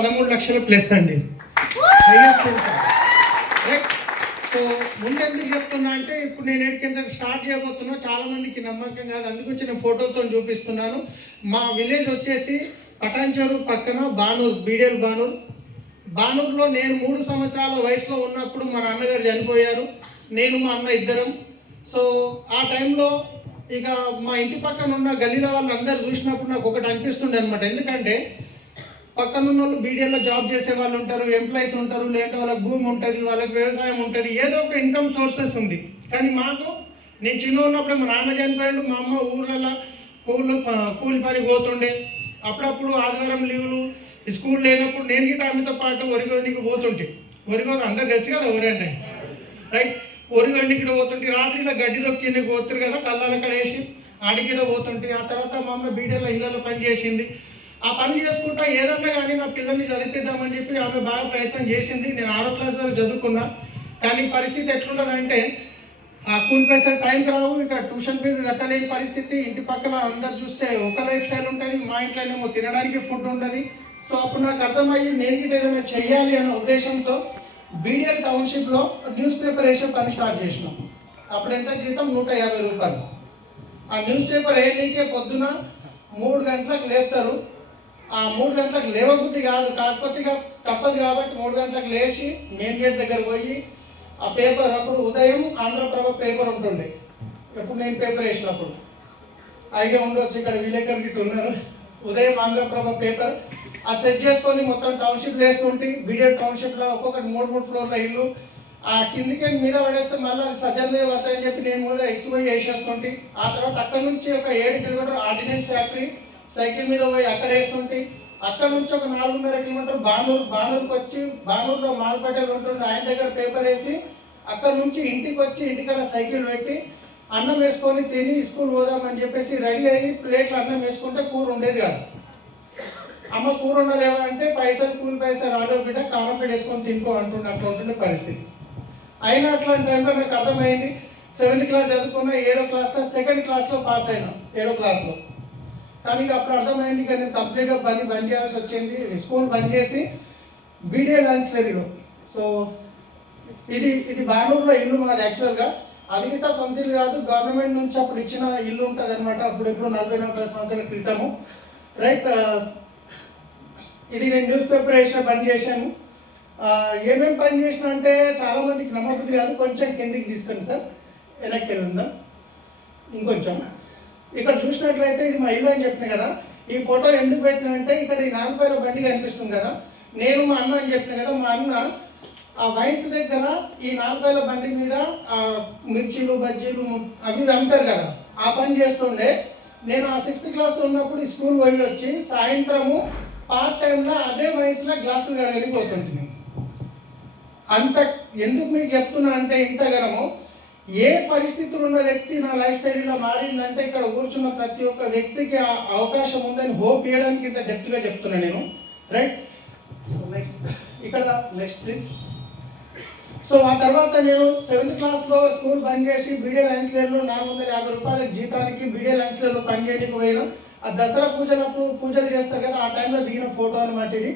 13 లక్షల ప్లస్ అండి. సో ముందు ఎందుకు చెప్తున్నా అంటే ఇప్పుడు నేను ఎక్కడికి స్టార్ట్ చేయబోతున్నా చాలా మందికి నమ్మకం కాదు, అందుకొచ్చి నేను ఫోటోలతో చూపిస్తున్నాను. మా విలేజ్ వచ్చేసి పటాన్చెరు పక్కన బానూరు, బీడేలు బానూరులో నేను 3 సంవత్సరాల వయసులో ఉన్నప్పుడు మా నాన్నగారు చనిపోయారు. నేను మా అన్న ఇద్దరం. సో ఆ టైంలో ఇక మా ఇంటి పక్కన ఉన్న గల్లీల వాళ్ళు అందరూ చూసినప్పుడు నాకు ఒకటి అనిపిస్తుండే అనమాట. ఎందుకంటే పక్కన ఉన్న వాళ్ళు బీడీఎల్లో జాబ్ చేసే వాళ్ళు ఉంటారు, ఎంప్లాయీస్ ఉంటారు, లేదంటే వాళ్ళకి భూమి ఉంటుంది, వాళ్ళకి వ్యవసాయం ఉంటుంది, ఏదో ఒక ఇన్కమ్ సోర్సెస్ ఉంది. కానీ మాకు నేను చిన్న ఉన్నప్పుడే మా నాన్న చనిపోయాడు, మా అమ్మ ఊర్లలో కూలి పని పోతుండే. అప్పుడప్పుడు ఆదివారం లీవులు స్కూల్ లేనప్పుడు నేను గిట్ట ఆమెతో పాటు వరిగొండికి పోతుంటే, వరిగొండ అందరూ తెలుసు కదా ఎవరంటే, రైట్, వరిగొండికి పోతుంటే రాత్రిలో గడ్డి దొక్కి పోతారు కదా కళ్ళ అక్కడ వేసి ఆడికిడ పోతుంటే. ఆ తర్వాత మా అమ్మ బీడీఎల్లో ఇళ్ళలో పని చేసింది. ఆ పని చేసుకుంటా ఏదన్నా కానీ నా పిల్లల్ని చదివిద్దామని చెప్పి ఆమె బాగా ప్రయత్నం చేసింది. నేను 6వ క్లాస్ వరకు చదువుకున్నా. కానీ పరిస్థితి ఎట్లున్నదంటే ఆ కూలి పైసలు టైంకి రావు, ఇక్కడ ట్యూషన్ ఫీజు కట్టలేని పరిస్థితి. ఇంటి పక్కన అందరు చూస్తే ఒక లైఫ్ స్టైల్ ఉంటుంది, మా ఇంట్లోనేమో తినడానికి ఫుడ్ ఉండదు. సో అప్పుడు నాకు అర్థమయ్యి నేను గిట్ట ఏదైనా చెయ్యాలి అనే ఉద్దేశంతో బీడీఎల్ టౌన్షిప్లో న్యూస్ పేపర్ వేసే పని స్టార్ట్ చేసినాం. అప్పుడు ఎంత జీతం? 150 రూపాయలు. ఆ న్యూస్ పేపర్ వేయనీకే పొద్దున 3 గంటలకు లేపుతారు. ఆ 3 గంటలకు లేవబుద్ధి కాదు, కాకపోతే తప్పదు కాబట్టి 3 గంటలకు లేచి మెయిన్ గేట్ దగ్గర పోయి ఆ పేపర్, అప్పుడు ఉదయం ఆంధ్రప్రభ పేపర్ ఉంటుండే. ఎప్పుడు నేను పేపర్ వేసినప్పుడు ఐడియా ఉండవచ్చు, ఇక్కడ విలేకరు గిట్ట ఉన్నారు. ఉదయం ఆంధ్రప్రభ పేపర్ అది సెట్ చేసుకొని మొత్తం టౌన్షిప్ వేసుకుంటే బీడీఎల్ టౌన్షిప్లో ఒక్కొక్కటి 3 ఫ్లోర్ల ఇల్లు. ఆ కిందికి మీద పడేస్తే మళ్ళీ అది సజ్జల మీద పడతాయని చెప్పి నేను మీద ఎక్కువ వేసేస్తుంటే. ఆ తర్వాత అక్కడ నుంచి ఒక 7 కిలోమీటర్ ఆర్డినెన్స్ ఫ్యాక్టరీ సైకిల్ మీద పోయి అక్కడ వేస్తుంటే. అక్కడ నుంచి ఒక 4.5 కిలోమీటర్ బానూరుకి వచ్చి బానూరులో మాల్ పటేల్ ఉంటుండే, ఆయన దగ్గర పేపర్ వేసి అక్కడ నుంచి ఇంటికి వచ్చి ఇంటికాడ సైకిల్ పెట్టి అన్నం వేసుకొని తిని స్కూల్ పోదామని చెప్పేసి రెడీ అయ్యి ప్లేట్లు అన్నం వేసుకుంటే కూర ఉండేది కాదు. అమ్మ కూర ఉండలేవా అంటే కూలి పైసలు రాలో బిడ్డ కారం పెట్టి వేసుకొని తినుకో అట్లా ఉంటుండే పరిస్థితి. అయినా అట్లాంటి టైంలో నాకు అర్థమైంది. 7th క్లాస్ చదువుకున్నా, 7వ క్లాస్లో 2nd క్లాస్లో పాస్ అయినా, 7వ క్లాస్లో. కానీ అప్పుడు అర్థమైంది, ఇక నేను కంప్లీట్గా బంద్ చేయాల్సి వచ్చింది. స్కూల్ బంద్ చేసి బీడీఎల్ ఆన్సిలరీలో. సో ఇది బానూరులో ఇల్లు మాది. యాక్చువల్గా అది గిట్ట సొంత ఇల్లు కాదు, గవర్నమెంట్ నుంచి అప్పుడు ఇచ్చిన ఇల్లు ఉంటుంది అనమాట. అప్పుడు ఎప్పుడు 40-40 సంవత్సరాల క్రితము, రైట్. ఇది నేను న్యూస్ పేపర్ వేసిన పని చేశాను. ఏమేమి పని చేసిన అంటే చాలామందికి నమ్మబుద్ధి కాదు. కొంచెం కిందికి తీసుకుని సార్, వెనక్కి వెళ్ళిందా ఇంకొంచెం. ఇక్కడ చూసినట్లయితే ఇది మా ఇల్లు అని చెప్పిన కదా. ఈ ఫోటో ఎందుకు పెట్టినా అంటే ఇక్కడ ఈ 4 బండి కనిపిస్తుంది కదా, నేను మా అన్న అని చెప్పిన కదా. మా అన్న ఆ వయసు దగ్గర ఈ 4 బండి మీద మిర్చీలు బజ్జీలు అవి అమ్ముతారు కదా, ఆ పని చేస్తుండే. నేను ఆ 6th క్లాస్లో ఉన్నప్పుడు స్కూల్ పోయి వచ్చి సాయంత్రము పార్ట్ టైంలో అదే వయసులో గ్లాసులు కడగడానికి పోతుంటుంది. అంత ఎందుకు మీకు చెప్తున్నా అంటే ఇంతగనము ఏ పరిస్థితులు ఉన్న వ్యక్తి నా లైఫ్ స్టైల్ ఇలా మారిందంటే ఇక్కడ కూర్చున్న ప్రతి ఒక్క వ్యక్తికి ఆ అవకాశం ఉందని హోప్ ఇవ్వడానికి ఇంత డెప్త్గా చెప్తున్నాను నేను, రైట్. సో ఇక్కడ నెక్స్ట్ ప్లీజ్. సో ఆ తర్వాత నేను 7th క్లాస్లో స్కూల్ బంద్ చేసి బీడీఎల్ ఆన్సిలరీలో 450 రూపాయల జీతానికి బీడీఎల్ ఆన్సిలరీలో పని చేయడానికి పోయినా. ఆ దసరా పూజలప్పుడు పూజలు చేస్తారు కదా, ఆ టైంలో దిగిన ఫోటో అనమాట ఇది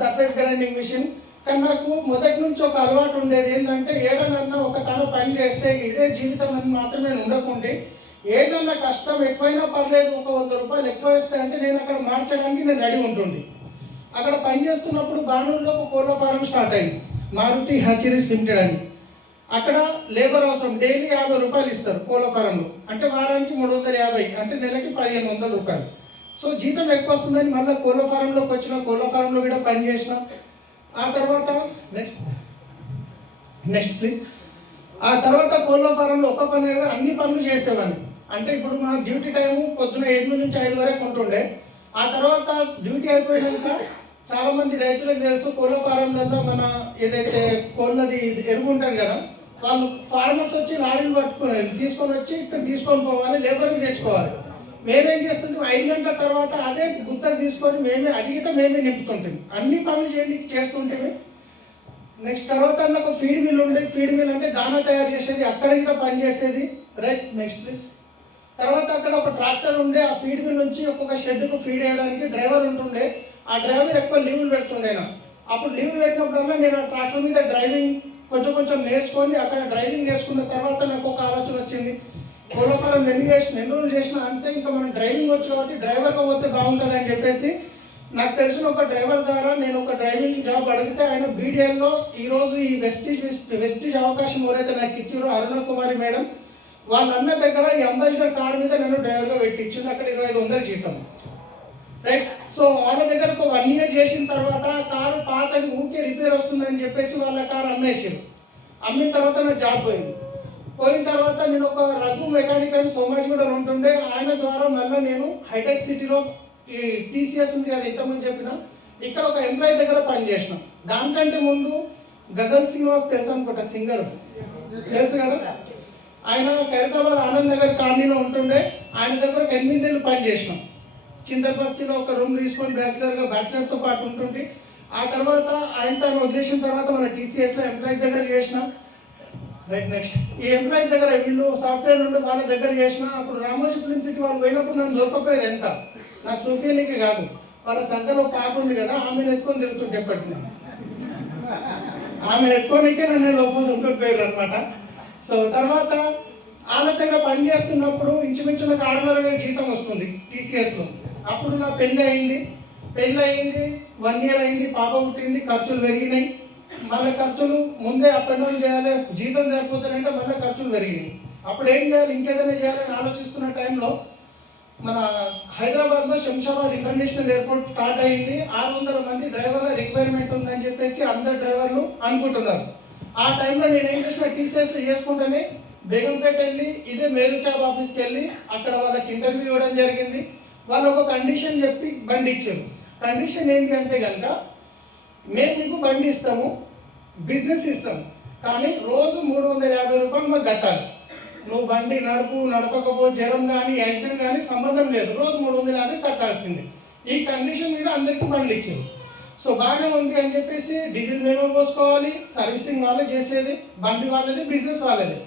సర్ఫేస్ గ్రైండింగ్ మిషన్. కానీ నాకు మొదటి నుంచి ఒక అలవాటు ఉండేది ఏంటంటే ఏడనన్నా ఒక తన పని చేస్తే ఇదే జీవితం అని మాత్రం నేను ఉండకుంటే, ఏదన్నా కష్టం ఎక్కువైనా పర్లేదు, ఒక 100 రూపాయలు ఎక్కువ వేస్తే అంటే నేను అక్కడ మార్చడానికి నేను రెడీ ఉంటుంది. అక్కడ పని చేస్తున్నప్పుడు బానూరులో ఒక కోళ్ళ ఫారం స్టార్ట్ అయింది, మారుతి హ్యాచరీస్ లిమిటెడ్ అని. అక్కడ లేబర్ అవసరం, డైలీ 50 రూపాయలు ఇస్తారు కోళ్ళ ఫారంలో, అంటే వారానికి 350, అంటే నెలకి 1500 రూపాయలు. సో జీతం ఎక్కువ వస్తుందని మళ్ళీ కోళ్ళ ఫారంలోకి వచ్చిన, కోళ్ళ ఫారంలో కూడా పని చేసిన. ఆ తర్వాత నెక్స్ట్ ప్లీజ్. ఆ తర్వాత కోళ్ళ ఫారంలో ఒక పని కదా అన్ని పనులు చేసేవాడిని. అంటే ఇప్పుడు మా డ్యూటీ టైము పొద్దున 7 నుంచి 5 వరకు ఉంటుండే. ఆ తర్వాత డ్యూటీ అయిపోయినాక చాలామంది రైతులకు తెలుసు, కోళ్ళ ఫారంలలో మన ఏదైతే కోళ్ళది ఎరువు ఉంటుంది కదా, వాళ్ళు ఫార్మర్స్ వచ్చి లారీలు తీసుకొని వచ్చి ఇక్కడ తీసుకొని పోవాలి, లేబర్ని తెచ్చుకోవాలి. మేమేం చేస్తుంటాం, 5 గంటల తర్వాత అదే గుత్తకు తీసుకొని మేమే నింపుతుంటాం. అన్ని పనులు చేస్తుంటే. నెక్స్ట్ తర్వాత ఒక ఫీడ్ మిల్ ఉండే, ఫీడ్ మిల్ అంటే దానా తయారు చేసేది, అక్కడ కూడా పని చేసేది, రైట్. Next please. తర్వాత అక్కడ ఒక ట్రాక్టర్ ఉండే, ఆ ఫీడ్ మిల్ నుంచి ఒక్కొక్క షెడ్కు ఫీడ్ వేయడానికి డ్రైవర్ ఉంటుండే. ఆ డ్రైవర్ ఎక్కువ లీవ్లు పెడుతుండేనా. అప్పుడు లీవ్లు పెట్టినప్పుడల్లా నేను ఆ ట్రాక్టర్ మీద డ్రైవింగ్ కొంచెం నేర్చుకొని అక్కడ డ్రైవింగ్ నేర్చుకున్న తర్వాత నాకు ఒక ఆలోచన వచ్చింది, కోళ్ళ ఫారం ఎన్ని రోజులు చేసినా అంతే, ఇంకా మనం డ్రైవింగ్ వచ్చు కాబట్టి డ్రైవర్గా పోతే బాగుంటుంది అని చెప్పేసి నాకు తెలిసిన ఒక డ్రైవర్ ద్వారా నేను ఒక డ్రైవింగ్ జాబ్ అడిగితే ఆయన బీడిఎల్లో ఈరోజు ఈ వెస్టీజ్ అవకాశం ఎవరైతే నాకు ఇచ్చారో అరుణ కుమారి మేడం, వాళ్ళ అన్న దగ్గర ఈ అంబాసిడర్ కార్ మీద నన్ను డ్రైవర్గా పెట్టించింది. అక్కడ 2500 జీతం, రైట్. సో వాళ్ళ దగ్గర ఒక 1 ఇయర్ చేసిన తర్వాత కారు పాతది ఊకే రిపేర్ వస్తుందని చెప్పేసి వాళ్ళ కారు అమ్మేసారు. అమ్మిన తర్వాత నాకు జాబ్ పోయిన తర్వాత నేను ఒక రఘు మెకానిక్ అని సోమాజిగూడలో ఉంటుండే, ఆయన ద్వారా మళ్ళీ నేను హైటెక్ సిటీలో ఈ టీసీఎస్ ఉంది అది ఇంతకుముందు చెప్పిన, ఇక్కడ ఒక ఎంప్లాయీ దగ్గర పనిచేసిన. దానికంటే ముందు గజల్ శ్రీనివాస్ తెలుసు అనుకుంటా, సింగర్ తెలుసు కదా, ఆయన ఖైరతాబాద్ ఆనంద్ నగర్ కాలనీలో ఉంటుండే, ఆయన దగ్గర ఒక 8 ఏళ్ళు పనిచేసినాం. చింతబస్తీలో ఒక రూమ్ తీసుకొని బ్యాచిలర్తో పాటు ఉంటుంటే, ఆ తర్వాత ఆయన తను వదిలేసిన తర్వాత మన టీసీఎస్లో ఎంప్లాయీస్ దగ్గర చేసిన, రైట్. నెక్స్ట్ ఈ ఎంప్లాయీస్ దగ్గర వీళ్ళు సాఫ్ట్వేర్ నుండి వాళ్ళ దగ్గర చేసిన. అప్పుడు రామోజీ ఫిల్మ్ సిటీ వాళ్ళు పోయినప్పుడు నన్ను దొరకపోయారు, వెనక నాకు చూపించనీకే కాదు, వాళ్ళ సంఖ్యలో పాప ఉంది కదా ఆమెను ఎత్తుకొని తిరుగుతుంటే ఎప్పటికీ ఆమెను ఎత్తుకోనికే నన్ను లోపల ఉండిపోయారు అనమాట. సో తర్వాత వాళ్ళ దగ్గర పని చేస్తున్నప్పుడు ఇంచుమించు నాకు 6,500 జీతం వస్తుంది టీసీఎస్లో. అప్పుడు నా పెళ్ళి అయింది 1 ఇయర్ అయింది, పాప పుట్టింది, ఖర్చులు పెరిగినాయి. మళ్ళీ ఖర్చులు ముందే అప్ అండ్ డౌన్ చేయాలి, జీతం సరిపోతానంటే మళ్ళీ ఖర్చులు పెరిగినాయి. అప్పుడు ఏం చేయాలి, ఇంకేదైనా చేయాలని ఆలోచిస్తున్న టైంలో మన హైదరాబాద్లో శంషాబాద్ ఇంటర్నేషనల్ ఎయిర్పోర్ట్ స్టార్ట్ అయింది. 600 మంది డ్రైవర్ల రిక్వైర్మెంట్ ఉందని చెప్పేసి అందరు డ్రైవర్లు అనుకుంటున్నారు. ఆ టైంలో నేను ఏం చేసిన, టీసీఎస్లో చేసుకుంటేనే బేగంపేట వెళ్ళి ఇదే మేరు క్యాబ్ ఆఫీస్కి వెళ్ళి అక్కడ వాళ్ళకి ఇంటర్వ్యూ ఇవ్వడం జరిగింది. వాళ్ళు ఒక కండిషన్ చెప్పి బండి ఇచ్చారు. కండిషన్ ఏంటి అంటే కనుక, మేము మీకు బండి ఇస్తాము, బిజినెస్ ఇస్తాము, కానీ రోజు 350 రూపాయలు మాకు కట్టాలి. నువ్వు బండి నడపకపో, జ్వరం కానీ యాక్సిడెంట్ కానీ సంబంధం లేదు, రోజు 350 కట్టాల్సిందే. ఈ కండిషన్ మీద అందరికీ బండ్లు ఇచ్చారు. సో బాగానే ఉంది అని చెప్పేసి డీజిల్ మేమే పోసుకోవాలి, సర్వీసింగ్ వాళ్ళే చేసేది, బండి వాళ్ళది, బిజినెస్ వాళ్ళది.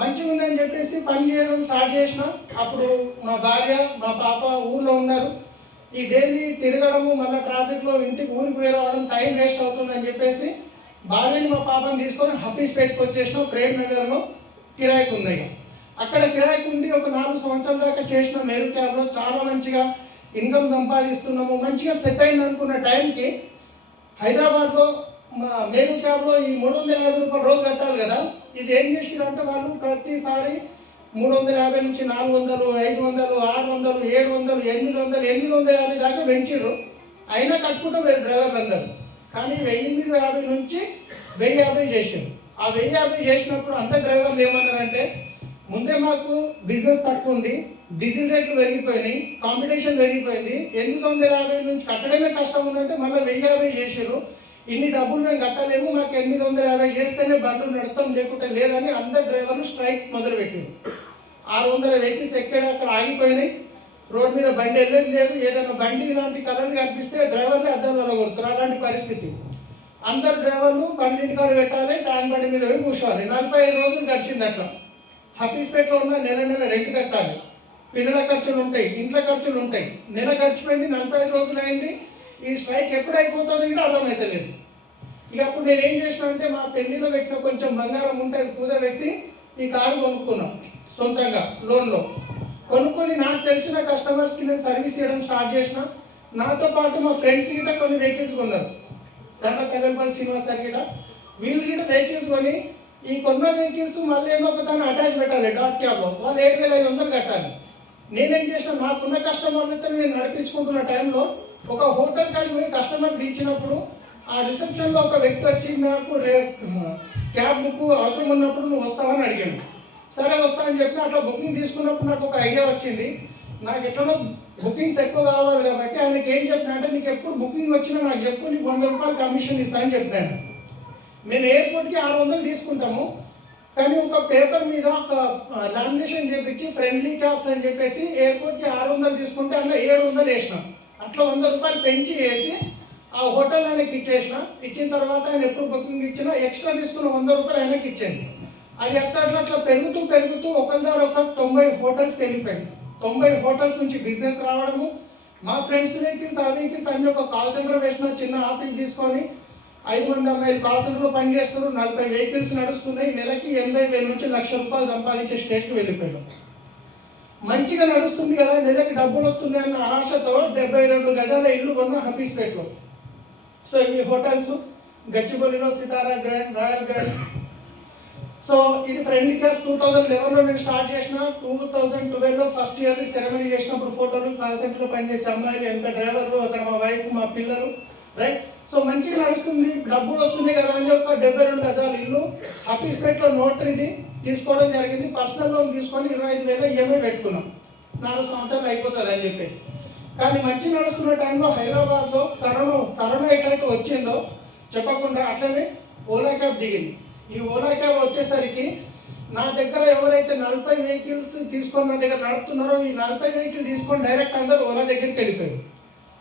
మంచిగా ఉందని చెప్పేసి పని చేయడం స్టార్ట్ చేసిన. అప్పుడు మా భార్య మా పాప ఊర్లో ఉన్నారు. ఈ డైలీ తిరగడము, మళ్ళీ ట్రాఫిక్లో ఊరికి పోయి రావడం టైం వేస్ట్ అవుతుందని చెప్పేసి భార్యని మా పాపని తీసుకొని హఫీస్ పెట్టుకు వచ్చేసినాం. ప్రేమ్ నగర్లో కిరాయికి ఉన్నాయి. అక్కడ కిరాయికి ఉండి ఒక 4 సంవత్సరాల దాకా చేసిన మేరు క్యాబ్లో చాలా మంచిగా ఇన్కమ్ సంపాదిస్తున్నాము. మంచిగా సెట్ అయింది అనుకున్న టైంకి హైదరాబాద్లో మా మేరు క్యాబ్లో ఈ 350 రూపాయలు రోజు కట్టాలి కదా, ఇది ఏం చేసిరంటే వాళ్ళు ప్రతిసారి 350 నుంచి 400, 500, 600, 700, 850 దాకా పెంచారు. అయినా కట్టుకుంటూ డ్రైవర్లు అందరూ. కానీ 850 నుంచి 1050 చేశారు. ఆ 1050 చేసినప్పుడు అందరు డ్రైవర్లు ఏమన్నారంటే, ముందే మాకు బిజినెస్ తక్కువ ఉంది, డీజిల్ రేట్లు పెరిగిపోయినాయి, కాంపిటీషన్ పెరిగిపోయింది, 850 నుంచి కట్టడమే కష్టం ఉందంటే మళ్ళీ 1050 చేశారు. ఇన్ని డబ్బులు మేము కట్టలేము, మాకు 850 చేస్తేనే బండ్లు నడతాం, లేకుంటే లేదని అందరు డ్రైవర్లు స్ట్రైక్ మొదలుపెట్టారు. 600 వెహికల్స్ ఎక్కడ అక్కడ ఆగిపోయినాయి. రోడ్ మీద బండి వెళ్ళేది లేదు. ఏదైనా బండి ఇలాంటి కలర్లు కనిపిస్తే డ్రైవర్లే అద్దాలలో కొడుతారు. అలాంటి పరిస్థితి. అందరు డ్రైవర్లు బండి ఇంటికాడ పెట్టాలి, ట్యాంక్ బండి మీద పోయి కూర్చోవాలి. 45 రోజులు గడిచింది అట్లా. హఫీస్పేటలో ఉన్న నెల రెంట్ కట్టాలి, పిల్లల ఖర్చులు ఉంటాయి, ఇంట్లో ఖర్చులు ఉంటాయి. నెల గడిచిపోయింది, 45 రోజులు అయింది. ఈ స్ట్రైక్ ఎప్పుడు అయిపోతుందో కూడా అర్థమవుతలేదు. ఇక అప్పుడు నేను ఏం చేసిన అంటే, మా పెళ్లిలో పెట్టిన కొంచెం బంగారం ఉంటే అది కూదబెట్టి ఈ కారు కొనుక్కున్నాం సొంతంగా లోన్లో. కొనుక్కొని నాకు తెలిసిన కస్టమర్స్కి నేను సర్వీస్ ఇవ్వడం స్టార్ట్ చేసిన. నాతో పాటు మా ఫ్రెండ్స్ గిట్ట కొన్ని వెహికల్స్ కొన్నారు. దాంట్లో తెగల్పల్లి శ్రీనివాస్ సార్ గిట్ట వీళ్ళు గిట్ట వెహికల్స్ కొని, ఈ కొన్న వెహికల్స్ మళ్ళీ ఏమో ఒక దాన్ని అటాచ్ పెట్టాలి డాట్ క్యాబ్లో. వాళ్ళు 7,500 కట్టాలి. నేనేం చేసిన, నాకున్న కస్టమర్లతో నేను నడిపించుకుంటున్న టైంలో ఒక హోటల్ కాడికి పోయి కస్టమర్ దించినప్పుడు ఆ రిసెప్షన్లో ఒక వ్యక్తి వచ్చి నాకు క్యాబ్ బుక్ అవసరం ఉన్నప్పుడు నువ్వు వస్తావని అడిగాడు. సరే వస్తా అని చెప్పిన. అట్లా బుకింగ్ తీసుకున్నప్పుడు నాకు ఒక ఐడియా వచ్చింది, నాకు ఎట్లనో బుకింగ్స్ ఎక్కువ కావాలి కాబట్టి ఆయనకి ఏం చెప్పిన అంటే, నీకు ఎప్పుడు బుకింగ్ వచ్చినా నాకు చెప్పు, నీకు 100 రూపాయలు కమిషన్ ఇస్తా అని చెప్పినాను. మేము ఎయిర్పోర్ట్కి 600 తీసుకుంటాము, కానీ ఒక పేపర్ మీద ఒక లామినేషన్ చేపించి ఫ్రెండ్లీ క్యాబ్స్ అని చెప్పేసి ఎయిర్పోర్ట్కి 600 తీసుకుంటే అందులో 700 వేసినాం. అట్లా 100 రూపాయలు పెంచి వేసి ఆ హోటల్ ఆయనకి ఇచ్చేసిన. ఇచ్చిన తర్వాత ఆయన ఎప్పుడు బుకింగ్ ఇచ్చినా ఎక్స్ట్రా తీసుకున్న 100 రూపాయలు ఆయనకి ఇచ్చాను. అది అట్లా పెరుగుతూ ఒకరి ద్వారా ఒక 90 హోటల్స్కి వెళ్ళిపోయింది. 90 హోటల్స్ నుంచి బిజినెస్ రావడము, మా ఫ్రెండ్స్ వెహికల్స్, ఆ వెహికల్స్ అన్ని ఒక కాల్ సెంటర్ వేసిన చిన్న ఆఫీస్ తీసుకొని 5 మంది అమ్మాయిలు కాల్ సెంటర్లో పనిచేస్తారు, 40 వెహికల్స్ నడుస్తున్నాయి, నెలకి 80,000 నుంచి ₹1,00,000 సంపాదించే స్టేజ్కి వెళ్ళిపోయాడు. మంచిగా నడుస్తుంది కదా, నెలకి డబ్బులు వస్తున్నాయి అన్న ఆశతో 72 గజాల ఇల్లు కొన్న హఫీస్పేట్లో. సో ఇవి హోటల్స్, గచ్చిబౌలిలో సితారా గ్రాండ్, రాయల్ గ్రాండ్. సో ఇది ఫ్రెండ్లీ క్యాబ్స్ 2011లో నేను స్టార్ట్ చేసిన. 2012లో ఫస్ట్ ఇయర్లీ సెరమనీ చేసినప్పుడు ఫోటోలు, కాల్ సెంటర్లో పనిచేసే అమ్మాయిలు, ఇంకా డ్రైవర్లు, అక్కడ మా వైఫ్, మా పిల్లలు, రైట్. సో మంచిగా నడుస్తుంది, డబ్బులు వస్తున్నాయి కదా అని ఒక 72 గజాల ఇల్లు హఫీస్పేట్లో నోటరీది తీసుకోవడం జరిగింది. పర్సనల్ లోన్ తీసుకొని 25,000 ఈఎంఐ పెట్టుకున్నాం. 4 సంవత్సరాలు అయిపోతుంది అని చెప్పేసి. కానీ మంచిగా నడుస్తున్న టైంలో హైదరాబాద్లో కరోనా ఎట్లయితే వచ్చిందో చెప్పకుండా అట్లనే ఓలా క్యాబ్ దిగింది. ఈ ఓలా క్యాబ్ వచ్చేసరికి నా దగ్గర ఎవరైతే 40 వెహికల్స్ తీసుకొని నా దగ్గర నడుపుతున్నారో, ఈ 40 వెహికల్ తీసుకొని డైరెక్ట్ అందరూ ఓలా దగ్గరికి వెళ్ళిపోయారు,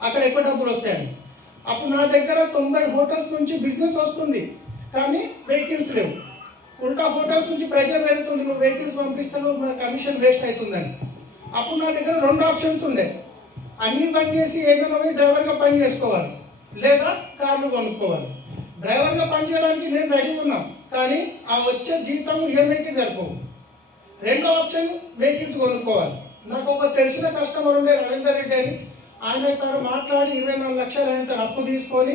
అక్కడ ఎక్కువ డబ్బులు వస్తాయని. అప్పుడు నా దగ్గర 90 హోటల్స్ నుంచి బిజినెస్ వస్తుంది, కానీ వెహికల్స్ లేవు. ఉల్టా హోటల్స్ నుంచి ప్రెజర్ పెరుగుతుంది, నువ్వు వెహికల్స్ పంపిస్తావు, నా కమిషన్ వేస్ట్ అవుతుందని. అప్పుడు నా దగ్గర 2 ఆప్షన్స్ ఉండే. అన్నీ బంద్ చేసి ఏదైనా పోయి డ్రైవర్గా పని చేసుకోవాలి, లేదా కార్లు కొనుక్కోవాలి. డ్రైవర్గా పని చేయడానికి నేను రెడీ ఉన్నాను, కానీ ఆ వచ్చే జీతం ఈఎంఐకి సరిపోవు. 2వ ఆప్షన్ వెహికల్స్ కొనుక్కోవాలి. నాకు ఒక తెలిసిన కస్టమర్ ఉండే, రవీందర్ రెడ్డి అని. ఆయన గారు మాట్లాడి 24 లక్షలు ఆయన తన అప్పు తీసుకొని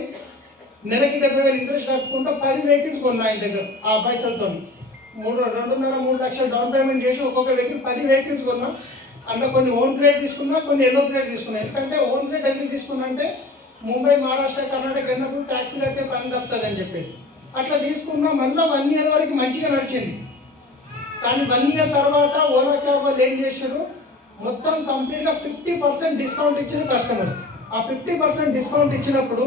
నెలకి 70,000 ఇంట్రెస్ట్ కట్టుకుంటూ 10 వెహికల్స్ కొన్నా ఆయన దగ్గర. ఆ పైసలతో 2.5-3 లక్షలు డౌన్ పేమెంట్ చేసి ఒక్కొక్క వెహికల్ 10 వెహికల్స్ కొన్నా. అందులో కొన్ని ఓన్ ప్లేట్ తీసుకున్నా, కొన్ని ఎల్లో ప్లేట్ తీసుకున్నా. ఎందుకంటే ఓన్ ప్లేట్ ఎందుకు తీసుకున్నా అంటే ముంబై, మహారాష్ట్ర, కర్ణాటక వెళ్ళినప్పుడు ట్యాక్సీ కట్టే పని తప్పుతుంది అని చెప్పేసి అట్లా తీసుకున్నా. మళ్ళీ 1 ఇయర్ వరకు మంచిగా నడిచింది. కానీ 1 ఇయర్ తర్వాత ఓలా క్యాబ్ వాళ్ళు ఏం చేశారు, మొత్తం కంప్లీట్గా 50% డిస్కౌంట్ ఇచ్చారు కస్టమర్స్. ఆ 50% డిస్కౌంట్ ఇచ్చినప్పుడు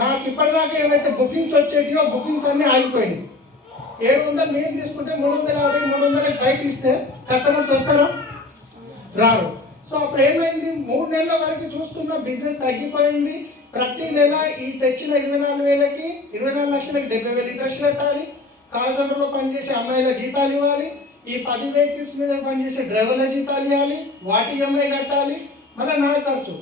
నాకు ఇప్పటిదాకా ఏవైతే బుకింగ్స్ వచ్చేటియో బుకింగ్స్ అన్నీ ఆగిపోయినాయి. 700 మేము తీసుకుంటే 350-300 బయట ఇస్తే కస్టమర్స్ వస్తారా? రారు. సో అప్పుడు ఏమైంది, 3 నెలల వరకు చూస్తున్న బిజినెస్ తగ్గిపోయింది. ప్రతి నెల ఈ తెచ్చిన 24,000కి 24 లక్షలకి 70,000 ఇంట్రెస్ట్ కట్టాలి, కాల్ సెంటర్లో పనిచేసే అమ్మాయిల జీతాలు ఇవ్వాలి, ఈ 10 వెహికల్స్ మీద పనిచేసే డ్రైవర్ల జీతాలు ఇవ్వాలి, వాటి ఈఎంఐ కట్టాలి, మళ్ళీ నా ఖర్చు.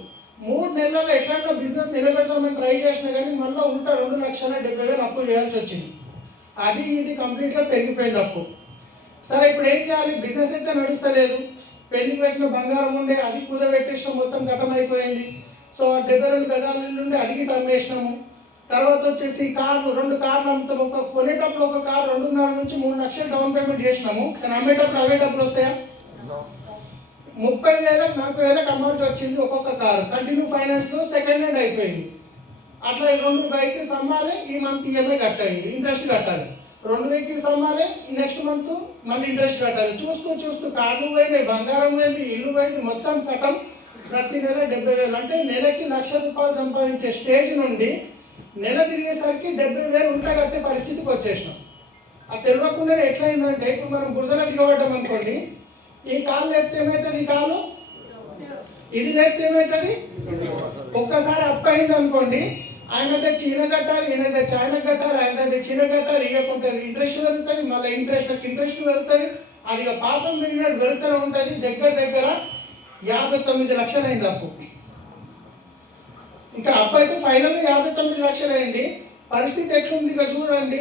3 నెలల్లో ఎట్లన్నా బిజినెస్ నిలబెడదామని ట్రై చేసినా కానీ మళ్ళీ ఉల్టా 2,70,000 అప్పు చేయాల్సి వచ్చింది. అది ఇది కంప్లీట్గా పెరిగిపోయింది అప్పు. సరే ఇప్పుడు ఏం చేయాలి, బిజినెస్ అయితే నడుస్తలేదు. పెళ్లికి పెట్టిన బంగారం ఉండే, అది కుదబెట్టేసినాం, మొత్తం గతం అయిపోయింది. సో 72 గజాల నుండి అది అమ్మేసినాము. తర్వాత వచ్చేసి కార్లు, 2 కార్లు అమ్ముతాం. కొనేటప్పుడు ఒక కార్ 2.5 నుంచి 3 లక్షలు డౌన్ పేమెంట్ చేసినాము, కానీ అమ్మేటప్పుడు అవే డబ్బులు వస్తాయా? 30,000-40,000 అమ్మాల్సి వచ్చింది ఒక్కొక్క కారు. కంటిన్యూ ఫైనాన్స్లో సెకండ్ హ్యాండ్ అయిపోయింది. అట్లా 2 వెహికల్స్ అమ్మాలి, ఈ మంత్ ఈఎంఐ కట్టాలి, ఇంట్రెస్ట్ కట్టాలి. 2 వెహికల్స్ అమ్మాలి, నెక్స్ట్ మంత్ మళ్ళీ ఇంట్రెస్ట్ కట్టాలి. చూస్తూ కార్లు పోయినాయి, బంగారం పోయింది, ఇల్లు పోయింది, మొత్తం కట్టం. ప్రతి నెల 70,000 అంటే నెలకి ₹1,00,000 సంపాదించే స్టేజ్ నుండి నెల తిరిగేసరికి 70,000 ఉంటా కట్టే పరిస్థితికి వచ్చేసినాం. అది తెలియకుండానే ఎట్లయిందంటే, ఇప్పుడు మనం భుజన దిగబడ్డాం అనుకోండి, ఈ కాలు లేపితే ఏమవుతుంది, ఈ కాలు ఇది లేపితే ఏమవుతుంది, ఒక్కసారి అప్ అయింది అనుకోండి, ఆయన తెచ్చి ఈయన కట్టాలి, ఈయన తెచ్చి ఆయనకు కట్టాలి, ఆయన తెచ్చి ఈయన కట్టాలి, ఇవ్వకుంటే ఇంట్రెస్ట్ పెరుగుతుంది, మళ్ళీ ఇంట్రెస్ట్ పెరుగుతుంది. అది ఇక పాపం తిరిగినట్టు పెరుగుతూనే ఉంటుంది. దగ్గర 59 లక్షలు అయింది అప్పు. ఇంకా అప్పు అయితే ఫైనల్గా 59 లక్షలు అయింది. పరిస్థితి ఎట్లుంది ఇక చూడండి,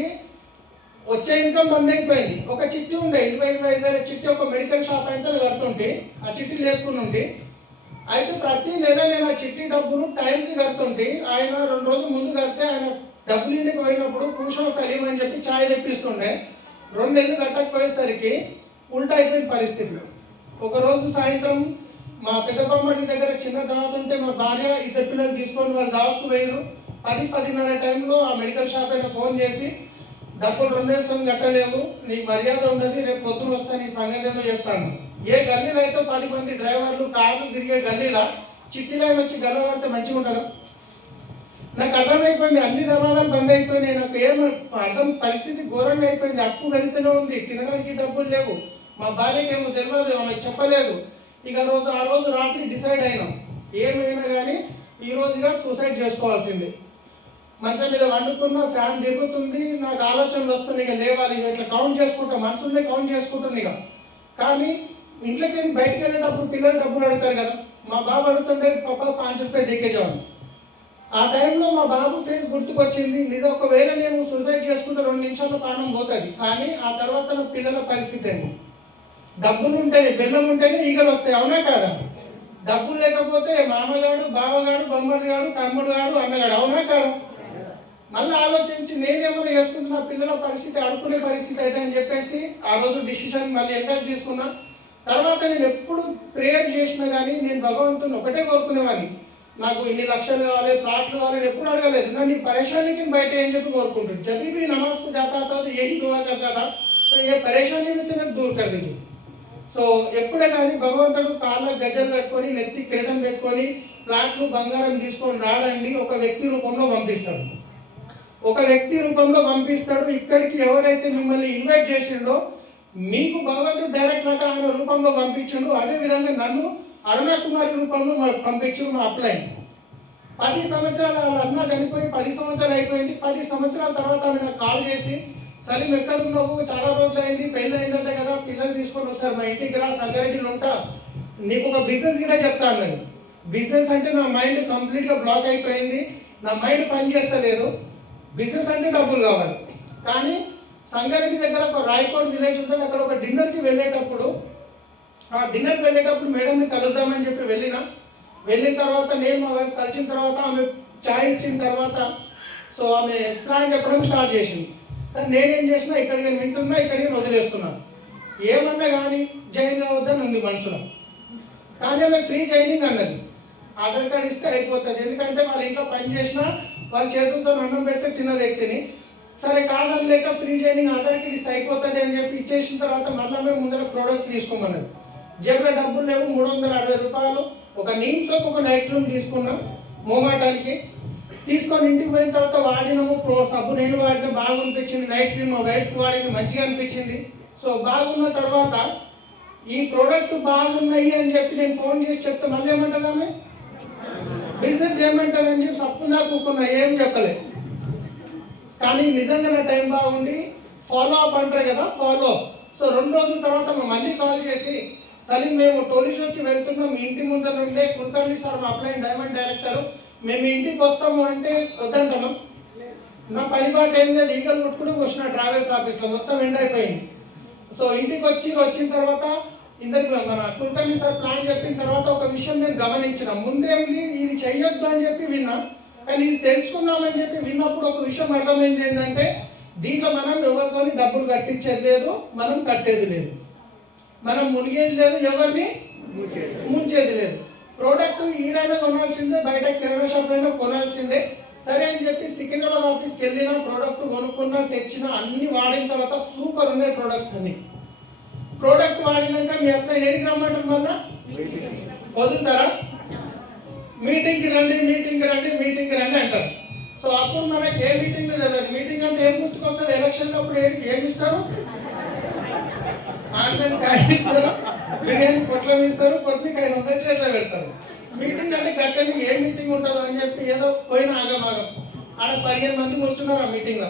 వచ్చే ఇన్కమ్ బంద్ అయిపోయింది. ఒక చిట్టి ఉండే 25,000 చిట్టి, ఒక మెడికల్ షాప్ అయితే కడుతుంటే ఆ చిట్టి లేపుకుని ఉండి, అయితే ప్రతి నెల నేను ఆ చిట్టి డబ్బులు టైంకి కడుతుంటే, ఆయన 2 రోజులు ముందు కడితే ఆయన డబ్బులు ఈయనకి పోయినప్పుడు కూర్చొని సలీం అని చెప్పి ఛాయ్ తెప్పిస్తుండే. 2 నెలలు కట్టకపోయేసరికి ఉల్టా అయిపోయింది పరిస్థితి. ఒకరోజు సాయంత్రం మా పెద్ద బామ్మడి దగ్గర చిన్న దావత్ ఉంటే మా భార్య 2 పిల్లలు తీసుకొని వాళ్ళు దావత్కు పోయారు. 10-10:30 టైంలో ఆ మెడికల్ షాప్ అయినా ఫోన్ చేసి, డబ్బులు 2 నెలల సంగతి కట్టలేవు, నీకు మర్యాద ఉండదు, రేపు పొద్దున వస్తాను, ఈ సంగతి ఏదో చెప్తాను. ఏ గల్లీలో అయితే 10 మంది డ్రైవర్లు కార్లు తిరిగే గల్లీలా చిట్టి లైన్ వచ్చి గల్ల కడితే మంచిగా ఉంటుందా? నాకు అర్థమైపోయింది, అన్ని దర్వాజాలు బంద్ అయిపోయినాయి. నాకు అర్థం, పరిస్థితి ఘోరంగా అయిపోయింది. అప్పు పెరుగుతూనే ఉంది, తినడానికి డబ్బులు లేవు. మా భార్యకి ఏమో తెలియదు, ఆమెకు చెప్పలేదు. ఇక ఆ రోజు రాత్రి డిసైడ్ అయినాం, ఏమైనా కానీ ఈ రోజుగా సూసైడ్ చేసుకోవాల్సిందే. మంచం మీద వండుకున్న, ఫ్యాన్ తిరుగుతుంది, నాకు ఆలోచనలు వస్తున్నాయి, ఇక లేవాలి, ఇట్లా కౌంట్ చేసుకుంటాం, మనసుల్ని కౌంట్ చేసుకుంటున్నాయి. ఇక కానీ ఇంట్లోకి వెళ్ళి బయటకు వెళ్ళేటప్పుడు పిల్లలు డబ్బులు అడుగుతారు కదా, మా బాబు అడుగుతుండే పాపా 5 రూపాయ దేకే జావు. ఆ టైంలో మా బాబు ఫేస్ గుర్తుకొచ్చింది. నిజం ఒకవేళ నేను సూసైడ్ చేసుకుంటే 2 నిమిషాల్లో ప్రాణం పోతుంది. కానీ ఆ తర్వాత నా పిల్లల పరిస్థితి ఏంటి? డబ్బులు ఉంటేనే, బెల్లం ఉంటేనే ఈగలు వస్తాయి, అవునా కాదా? డబ్బులు లేకపోతే మామగాడు, బావగాడు, బొమ్మడిగాడు, తమ్ముడుగాడు, అన్నగాడు, అవునా కాదా? మళ్ళీ ఆలోచించి నేనేమైనా చేసుకుంటే నా పిల్లల పరిస్థితి అడుక్కునే పరిస్థితి అయితే అని చెప్పేసి ఆ రోజు డిసిషన్ మళ్ళీ ఎంటర్ తీసుకున్నా. తర్వాత నేను ఎప్పుడు ప్రేయర్ చేసినా కానీ నేను భగవంతుని ఒకటే కోరుకునేవాడిని, నాకు ఇన్ని లక్షలు కావాలి, ప్లాట్లు కావాలి, ఎప్పుడు అడగలేదు. నా నీ పరేషానికి బయట ఏం చెప్పి కోరుకుంటుంది. జబీ भी नमाज को जाता था तो यही दुआ करता था तो ये परेशानी में से నాకు దూर कर दीजिए. సో ఎప్పుడే కానీ భగవంతుడు కాళ్ళకు గజ్జలు కట్టుకొని నెత్తి కిరీటం పెట్టుకొని ప్లాట్లు బంగారం తీసుకొని రాడండి, ఒక వ్యక్తి రూపంలో పంపిస్తాడు. ఒక వ్యక్తి రూపంలో పంపిస్తాడు. ఇక్కడికి ఎవరైతే మిమ్మల్ని ఇన్వైట్ చేసిండో మీకు భగవంతుడు డైరెక్ట్ రాక ఆయన రూపంలో పంపించిండు. అదేవిధంగా నన్ను అరుణ కుమారి రూపంలో పంపించు మా అప్లైన్. 10 సంవత్సరాలు వాళ్ళ అన్న చనిపోయి 10 సంవత్సరాలు అయిపోయింది. 10 సంవత్సరాల తర్వాత ఆమె నాకు కాల్ చేసి, సలీం ఎక్కడున్నావు, చాలా రోజులు అయింది, పెళ్ళి అయిందంటే కదా, పిల్లలు తీసుకొని ఒకసారి మా ఇంటికి రా, సంగారెడ్డిలో ఉంటా, నీకు ఒక బిజినెస్ కూడా చెప్తా అన్నది. బిజినెస్ అంటే నా మైండ్ కంప్లీట్గా బ్లాక్ అయిపోయింది, నా మైండ్ పని చేస్తలేదు. బిజినెస్ అంటే డబ్బులు కావాలి. కానీ సంగారెడ్డి దగ్గర ఒక రాయకోట్ విలేజ్ ఉంటుంది, అక్కడ ఒక డిన్నర్కి వెళ్ళేటప్పుడు ఆ డిన్నర్కి వెళ్ళేటప్పుడు మేడంని కలుద్దామని చెప్పి వెళ్ళిన తర్వాత నేను మా వైఫ్ కలిసిన తర్వాత ఆమె చాయ్ ఇచ్చిన తర్వాత సో ఆమె ప్లాన్ చెప్పడం స్టార్ట్ చేసింది. కానీ నేనేం చేసినా ఇక్కడికి వింటున్నా, ఇక్కడికి వదిలేస్తున్నాను. ఏమన్నా కానీ జాయిన్ అవ్వద్దని ఉంది మనసులో. కానీ ఆమె ఫ్రీ జాయినింగ్ అన్నది. ఆధార్ కార్డు ఇస్తే అయిపోతుంది, ఎందుకంటే వాళ్ళ ఇంట్లో పని చేసినా వాళ్ళ చేతులతో అన్నం పెడితే తిన్న వ్యక్తిని. సరే కాదని లేక ఫ్రీ జాయినింగ్ ఆధార్ కార్డు ఇస్తే అయిపోతుంది అని చెప్పి ఇచ్చేసిన తర్వాత మళ్ళీ మేము ముందర ప్రోడక్ట్ తీసుకోమన్నది. జేబులో డబ్బులు లేవు, 360 రూపాయలు ఒక నీమ్ సోప్, ఒక నైట్ రూమ్ తీసుకున్నాం మోమాటానికి. తీసుకొని ఇంటికి పోయిన తర్వాత వాడినాము. సబ్బు నేను వాడిన బాగా అనిపించింది, నైట్ క్రీమ్ మా వైఫ్ వాడింది మంచిగా అనిపించింది. సో బాగున్న తర్వాత ఈ ప్రోడక్ట్ బాగున్నాయి అని చెప్పి నేను ఫోన్ చేసి చెప్తే మళ్ళీ ఏమంటుంది ఆమె, బిజినెస్ చేయమంటుంది అని చెప్పి సప్పుందా కూకున్నా, ఏం చెప్పలేదు. కానీ నిజంగా నా టైం బాగుండి ఫాలో అప్ అంటారు కదా, ఫాలో అప్. సో 2 రోజుల తర్వాత మళ్ళీ కాల్ చేసి, సలీం మేము టోలీషోకి వెళ్తున్నాం, మీ ఇంటి ముందర నుండే కుల్కర్ణి సార్ మా అప్లైన్ డైమండ్ డైరెక్టర్, మేము ఇంటికి వస్తాము అంటే వద్దంటాము. నా పని పాట ఏం లేదు, ఈగలు కొట్టుకుంటూ వచ్చిన ట్రావెల్స్ ఆఫీస్లో మొత్తం ఎండ్ అయిపోయింది. సో ఇంటికి వచ్చిన తర్వాత ఇందరికి మన కుల్కర్ణి సార్ ప్లాన్ చెప్పిన తర్వాత ఒక విషయం నేను గమనించిన. ముందేంది ఇది చెయ్యొద్దు అని చెప్పి విన్నా, కానీ ఇది తెలుసుకుందామని చెప్పి విన్నప్పుడు ఒక విషయం అర్థమైంది ఏంటంటే, దీంట్లో మనం ఎవరితోని డబ్బులు కట్టించేది లేదు, మనం కట్టేది లేదు, మనం మునిగేది లేదు, ఎవరిని ముంచేది లేదు. ప్రోడక్ట్ ఈడైనా కొనాల్సిందే, బయట కిరాణా షాప్ అయినా కొనాల్సిందే. సరే అని చెప్పి సికింద్రాబాద్ ఆఫీస్కి వెళ్ళిన, ప్రోడక్ట్ కొనుక్కున్నా, తెచ్చిన, అన్ని వాడిన తర్వాత సూపర్ ఉన్నాయి ప్రోడక్ట్స్ అన్ని. ప్రోడక్ట్ వాడినాక మీ అప్లై ఎడికి రమ్మంటారు, మళ్ళా వదులుతారా? మీటింగ్కి రండి అంటారు. సో అప్పుడు మనకి ఏ మీటింగ్ తెలియదు. మీటింగ్ అంటే ఏం గుర్తుకొస్తుంది? ఎలక్షన్లో అప్పుడు ఏమి ఇస్తారు? కాయ ఇస్తారు, బిర్యానీ పొట్లం ఇస్తారు, కొద్దిగా 500 చేతిలో పెడతారు. మీటింగ్ అంటే గట్టని ఏ మీటింగ్ ఉంటుందో అని చెప్పి ఏదో పోయిన ఆగం ఆడ 15 మంది కూర్చున్నారు ఆ మీటింగ్లో.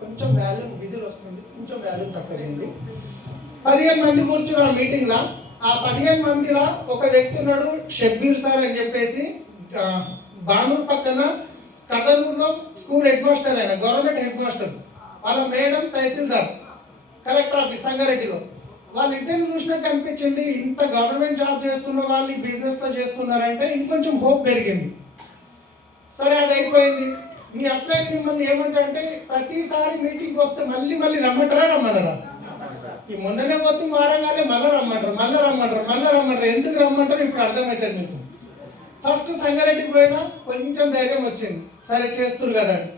కొంచెం వాల్యూమ్ విజిల్ వస్తుంది, కొంచెం వాల్యూమ్ తక్కువ చేయండి. 15 మంది కూర్చున్నారు ఆ మీటింగ్లో. ఆ 15 మందిలో ఒక వ్యక్తి ఉన్నాడు, షబ్బీర్ సార్ అని చెప్పేసి, బానూర్ పక్కన కర్దనూరులో స్కూల్ హెడ్ మాస్టర్, ఆయన గవర్నమెంట్ హెడ్ మాస్టర్. వాళ్ళ మేడం తహసీల్దార్, కలెక్టర్ ఆఫీస్ సంగారెడ్డిలో. వాళ్ళిద్దరిని చూసినాక అనిపించింది, ఇంత గవర్నమెంట్ జాబ్ చేస్తున్న వాళ్ళు ఈ బిజినెస్లో చేస్తున్నారంటే ఇంకొంచెం హోప్ పెరిగింది. సరే అది అయిపోయింది. మీ అప్లైన్ మిమ్మల్ని ఏమంటారంటే, ప్రతిసారి మీటింగ్కి వస్తే మళ్ళీ రమ్మన్నారా? ఈ మొన్ననే పోతే వారంగానే మళ్ళీ రమ్మంటారు. ఎందుకు రమ్మంటారు ఇప్పుడు అర్థమవుతుంది మీకు. ఫస్ట్ సంగారెడ్డికి పోయినా కొంచెం ధైర్యం వచ్చింది, సరే చేస్తురు కదా అని.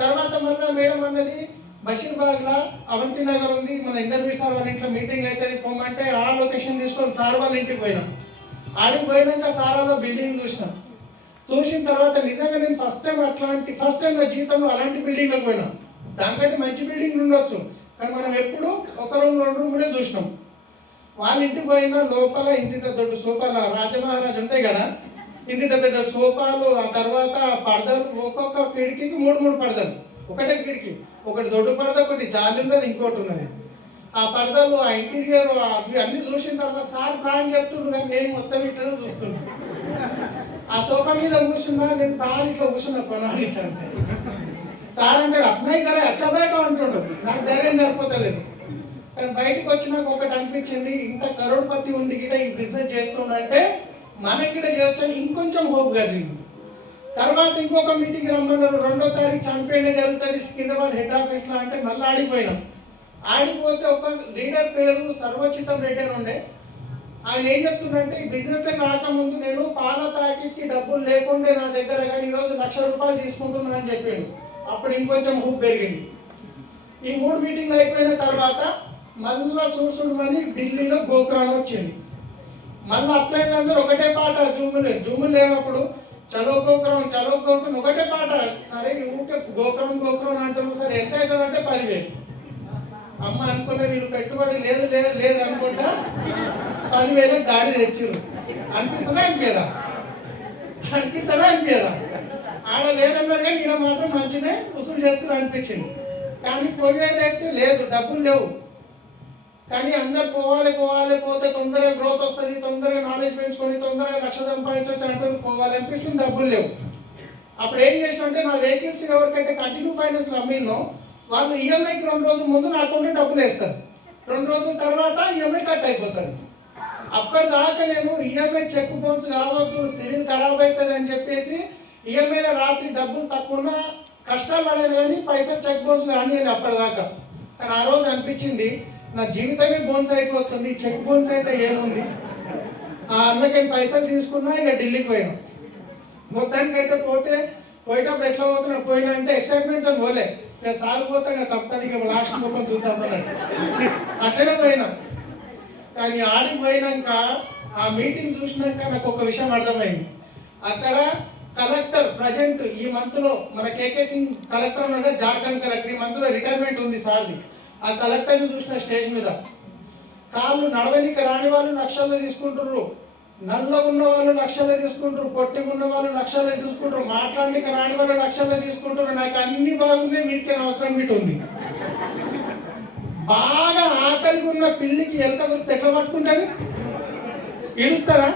తర్వాత మళ్ళీ మేడం అన్నది, బషీర్బాగ్లో అవంతి నగర్ ఉంది, మన ఇంటర్వ్యూ సార్ వాళ్ళ ఇంట్లో మీటింగ్ అవుతుంది పోమంటే ఆ లొకేషన్ తీసుకొని సార్ వాళ్ళ ఇంటికి పోయినా. ఆడికి పోయినాక సార్ వాళ్ళ బిల్డింగ్ చూసిన తర్వాత నిజంగా నేను ఫస్ట్ టైం నా జీవితంలో అలాంటి బిల్డింగ్లకు పోయినా. దానికంటే మంచి బిల్డింగ్లు ఉండొచ్చు, కానీ మనం ఎప్పుడు 1 రూమ్ 2 రూములే చూసినాం. వాళ్ళ ఇంటికి పోయినా లోపల ఇంత దొడ్డు సోఫాలు, రాజమహారాజు ఉంటాయి కదా, ఇంత పెద్ద సోఫాలు, ఆ తర్వాత పడదలు, ఒక్కొక్క కిటికీకి 3 పడదలు, ఒకటే కిటికీ, ఒకటి దొడ్డు పడద, ఒకటి జాలి ఉన్నది, ఇంకోటి ఉన్నది. ఆ పడదలు, ఆ ఇంటీరియర్, అవి అన్నీ చూసిన తర్వాత సార్ ప్లాన్ చెప్తుండు, కానీ నేను మొత్తం ఇట్లనే చూస్తున్నాను. ఆ సోఫా మీద కూర్చున్నా, నేను కాలు ఇట్లా కూర్చున్నా కొనాలి అంటే సార్ అంటాడు అప్నాయి కదా అచ్చాబాయట అంటుండు. నాకు ధైర్యం సరిపోతలేదు. కానీ బయటకు వచ్చినాక ఒకటి అనిపించింది, ఇంత కరోడ్పతి ఉండి గిట ఈ బిజినెస్ చేస్తుండంటే మనకి గిట చేయొచ్చు అని ఇంకొంచెం హోప్ కలిగింది. తర్వాత ఇంకొక మీటింగ్ రమ్మన్నారు. 2వ తారీఖు ఛాంపియన్ జరుగుతుంది సికింద్రాబాద్ హెడ్ ఆఫీస్లో అంటే మళ్ళీ ఆడిపోయినాం. ఆడిపోతే ఒక లీడర్ పేరు సర్వచితం రెడ్డి అని ఉండే. ఆయన ఏం చెప్తున్నారంటే ఈ బిజినెస్లోకి రాకముందు నేను పాల ప్యాకెట్కి డబ్బులు లేకుండే నా దగ్గర, కానీ ఈరోజు ₹1,00,000 తీసుకుంటున్నా అని చెప్పాడు. అప్పుడు ఇంకొంచెం హూప్ పెరిగింది. ఈ 3 మీటింగ్లు అయిపోయిన తర్వాత మళ్ళా చూసుడుమని ఢిల్లీలో గోక్రాన్ వచ్చింది. మళ్ళీ అప్లైన్ అందరూ ఒకటే పాట, జూములు లేనప్పుడు చలో గోక్రాన్ ఒకటే పాట. సరే ఊకే గోక్రాన్ అంటారు. సరే ఎంత అవుతుందంటే 10,000. అమ్మ అనుకున్న వీళ్ళు పెట్టుబడి లేదు అనుకుంటా 10,000 గాడి తెచ్చిర్రు. అనిపిస్తుందా అనిపించదా? ఆడ లేదన్నారు కానీ ఈడ మాత్రం మంచినే వసూలు చేస్తారు అనిపించింది. కానీ పోయేదైతే లేదు, డబ్బులు లేవు. కానీ అందరు పోతే తొందరగా గ్రోత్ వస్తుంది, తొందరగా నాలెడ్జ్ పెంచుకొని తొందరగా లక్ష సంపాదించవచ్చు అంటూ పోవాలనిపిస్తుంది, డబ్బులు లేవు. అప్పుడు ఏం చేసినంటే నా వెహికల్స్ ఎవరికైతే కంటిన్యూ ఫైనాన్స్లో అమ్మినో వాళ్ళు ఈఎంఐకి 2 రోజుల ముందు నా అకౌంట్లో డబ్బులు వేస్తారు. 2 రోజుల తర్వాత ఈఎంఐ కట్ అయిపోతారు. అప్పటిదాకా నేను ఈఎంఐ చెక్ బౌన్స్ కావద్దు, సివిల్ ఖరాబ్ అవుతుంది అని చెప్పేసి ఈఎంఐలో రాత్రి డబ్బులు తక్కువ కష్టాలు పడాను కానీ పైసలు చెక్ బౌన్స్ కానీ అప్పటిదాకా. కానీ ఆ రోజు అనిపించింది నా జీవితమే బౌన్స్ అయిపోతుంది, చెక్ బౌన్స్ అయితే ఏముంది. అందుకని పైసలు తీసుకున్నా ఇక ఢిల్లీకి పోయినా. మొత్తానికి అయితే పోయేటప్పుడు ఎట్లా పోయినా అంటే ఎక్సైట్మెంట్ అని పోలే, ఇక సాగిపోతా ఇక తప్పదు, ఇక లాస్ట్ ముఖం చూద్దాం అన్నట్టు అట్లనే పోయినా. కానీ ఆడికి పోయినాక ఆ మీటింగ్ చూసినాక నాకు ఒక విషయం అర్థమైంది. అక్కడ కలెక్టర్ ప్రజెంట్ ఈ మంత్లో మన కేకే సింగ్ కలెక్టర్ ఉన్నాడు, జార్ఖండ్ కలెక్టర్. ఈ మంత్లో రిటైర్మెంట్ ఉంది సార్ది. ఆ కలెక్టర్ని చూసిన స్టేజ్ మీద కాళ్ళు నడవనికి రాని వాళ్ళు లక్షల్లో తీసుకుంటారు, నల్లగా ఉన్న వాళ్ళు లక్షల్లో తీసుకుంటారు, పొట్టిగా ఉన్న వాళ్ళు లక్షల్లో తీసుకుంటారు, మాట్లాడడానికి రాని వాళ్ళు లక్షల్లో తీసుకుంటారు. నాకు అన్ని బాగున్నాయి, మీకేం అవసరం మీటు ఉంది. బాగా ఆకలిగా ఉన్న పిల్లికి ఎలక దొరికితే ఎట్లా పట్టుకుంటుంది? ఇడుస్తారా?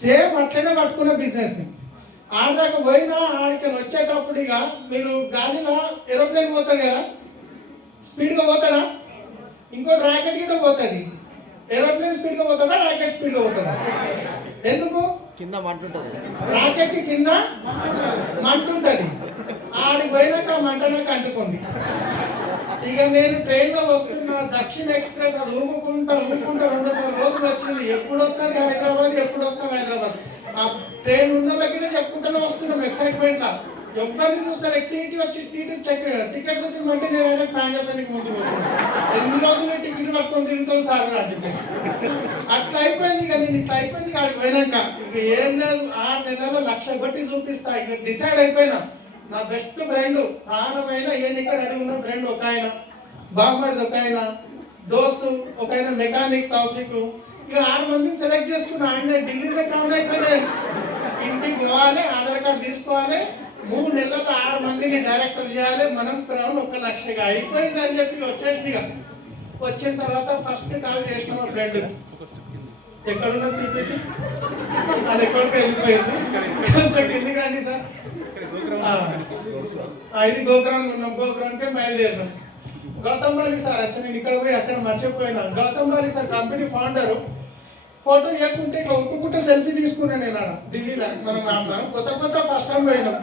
సేమ్ అట్లనే పట్టుకున్న బిజినెస్ని. ఆడదాకా పోయినా ఆడికి వచ్చేటప్పుడు ఇక మీరు గాలిలో ఏరోప్లేన్ పోతుంది కదా, స్పీడ్గా పోతుందా? ఇంకో రాకెట్ గిట్ట పోతుంది. ఏరోప్లేన్ స్పీడ్గా పోతుందా, రాకెట్ స్పీడ్గా పోతుందా? ఎందుకు? కింద మంటుంటుంది. రాకెట్కి కింద మంటుంటుంది. ఆడికి పోయినాక ఆ మంట నాకు అంటుకుంది. ఇక నేను ట్రైన్లో వస్తున్నా, దక్షిణ ఎక్స్ప్రెస్ అది ఊపుకుంటా 2.5 రోజులు వచ్చింది. ఎప్పుడు వస్తుంది హైదరాబాద్. ఆ ట్రైన్ ఉన్నోళ్ళకి చెప్పుకుంటూనే వస్తున్నాం ఎక్సైట్మెంట్లో. ఎవరిని చూస్తారు టీటీ వచ్చి టికెట్స్ వచ్చిందంటే నేను అయినా ప్లాన్ చెప్పడానికి ముందు పోతున్నాను. ఎన్ని రోజులు టికెట్ పట్టుకొని తిరుగుతావు సార్ అని చెప్పేసి అట్లా అయిపోయింది. ఇక నేను ఇట్లా అయిపోయింది. ఆడికి పోయినాక ఇక ఏం లేదు, 6 నెలల్లో 1,00,000 కొట్టి చూపిస్తా. ఇక డిసైడ్ అయిపోయినా. నా బెస్ట్ ఫ్రెండ్, ప్రాణమైన ఎన్నిక రెడీ ఉన్న ఫ్రెండ్ ఒక ఆయన, బామ్మడిది ఒక ఆయన, దోస్తు ఒక ఆయన, మెకానిక్ తౌఫిక్. ఇక 6 మందిని సెలెక్ట్ చేసుకున్నా. ఆయన ఢిల్లీలో క్రౌన్ అయిపోయినాయి. ఇంటికి పోవాలి, ఆధార్ కార్డు తీసుకోవాలి, 3 నెలల్లో 6 మందిని డైరెక్టర్ చేయాలి, మనం క్రౌన్ 1,00,000గా అయిపోయింది అని చెప్పి వచ్చేసింది. వచ్చిన తర్వాత ఫస్ట్ కాల్ చేసిన మా ఫ్రెండ్, ఎక్కడున్నా పీపీటీ అది ఎక్కడికి వెళ్ళిపోయింది, కొంచెం కిందికి రండి సార్. ఇది గోకరాన్ ఉన్నాం, గోకరాన్కే బయలుదేరినాం. గౌతమ్ బాలి సార్ వచ్చి నేను ఇక్కడ పోయి అక్కడ మర్చిపోయినా. Gautam Bali sir company founder. Photo ఇవ్వకుంటే ఇట్లా ఒక్కొక్కటే సెల్ఫీ తీసుకున్నాను నేను ఆడ ఢిల్లీలో. మనం కొత్త ఫస్ట్ టైం పోయినాం.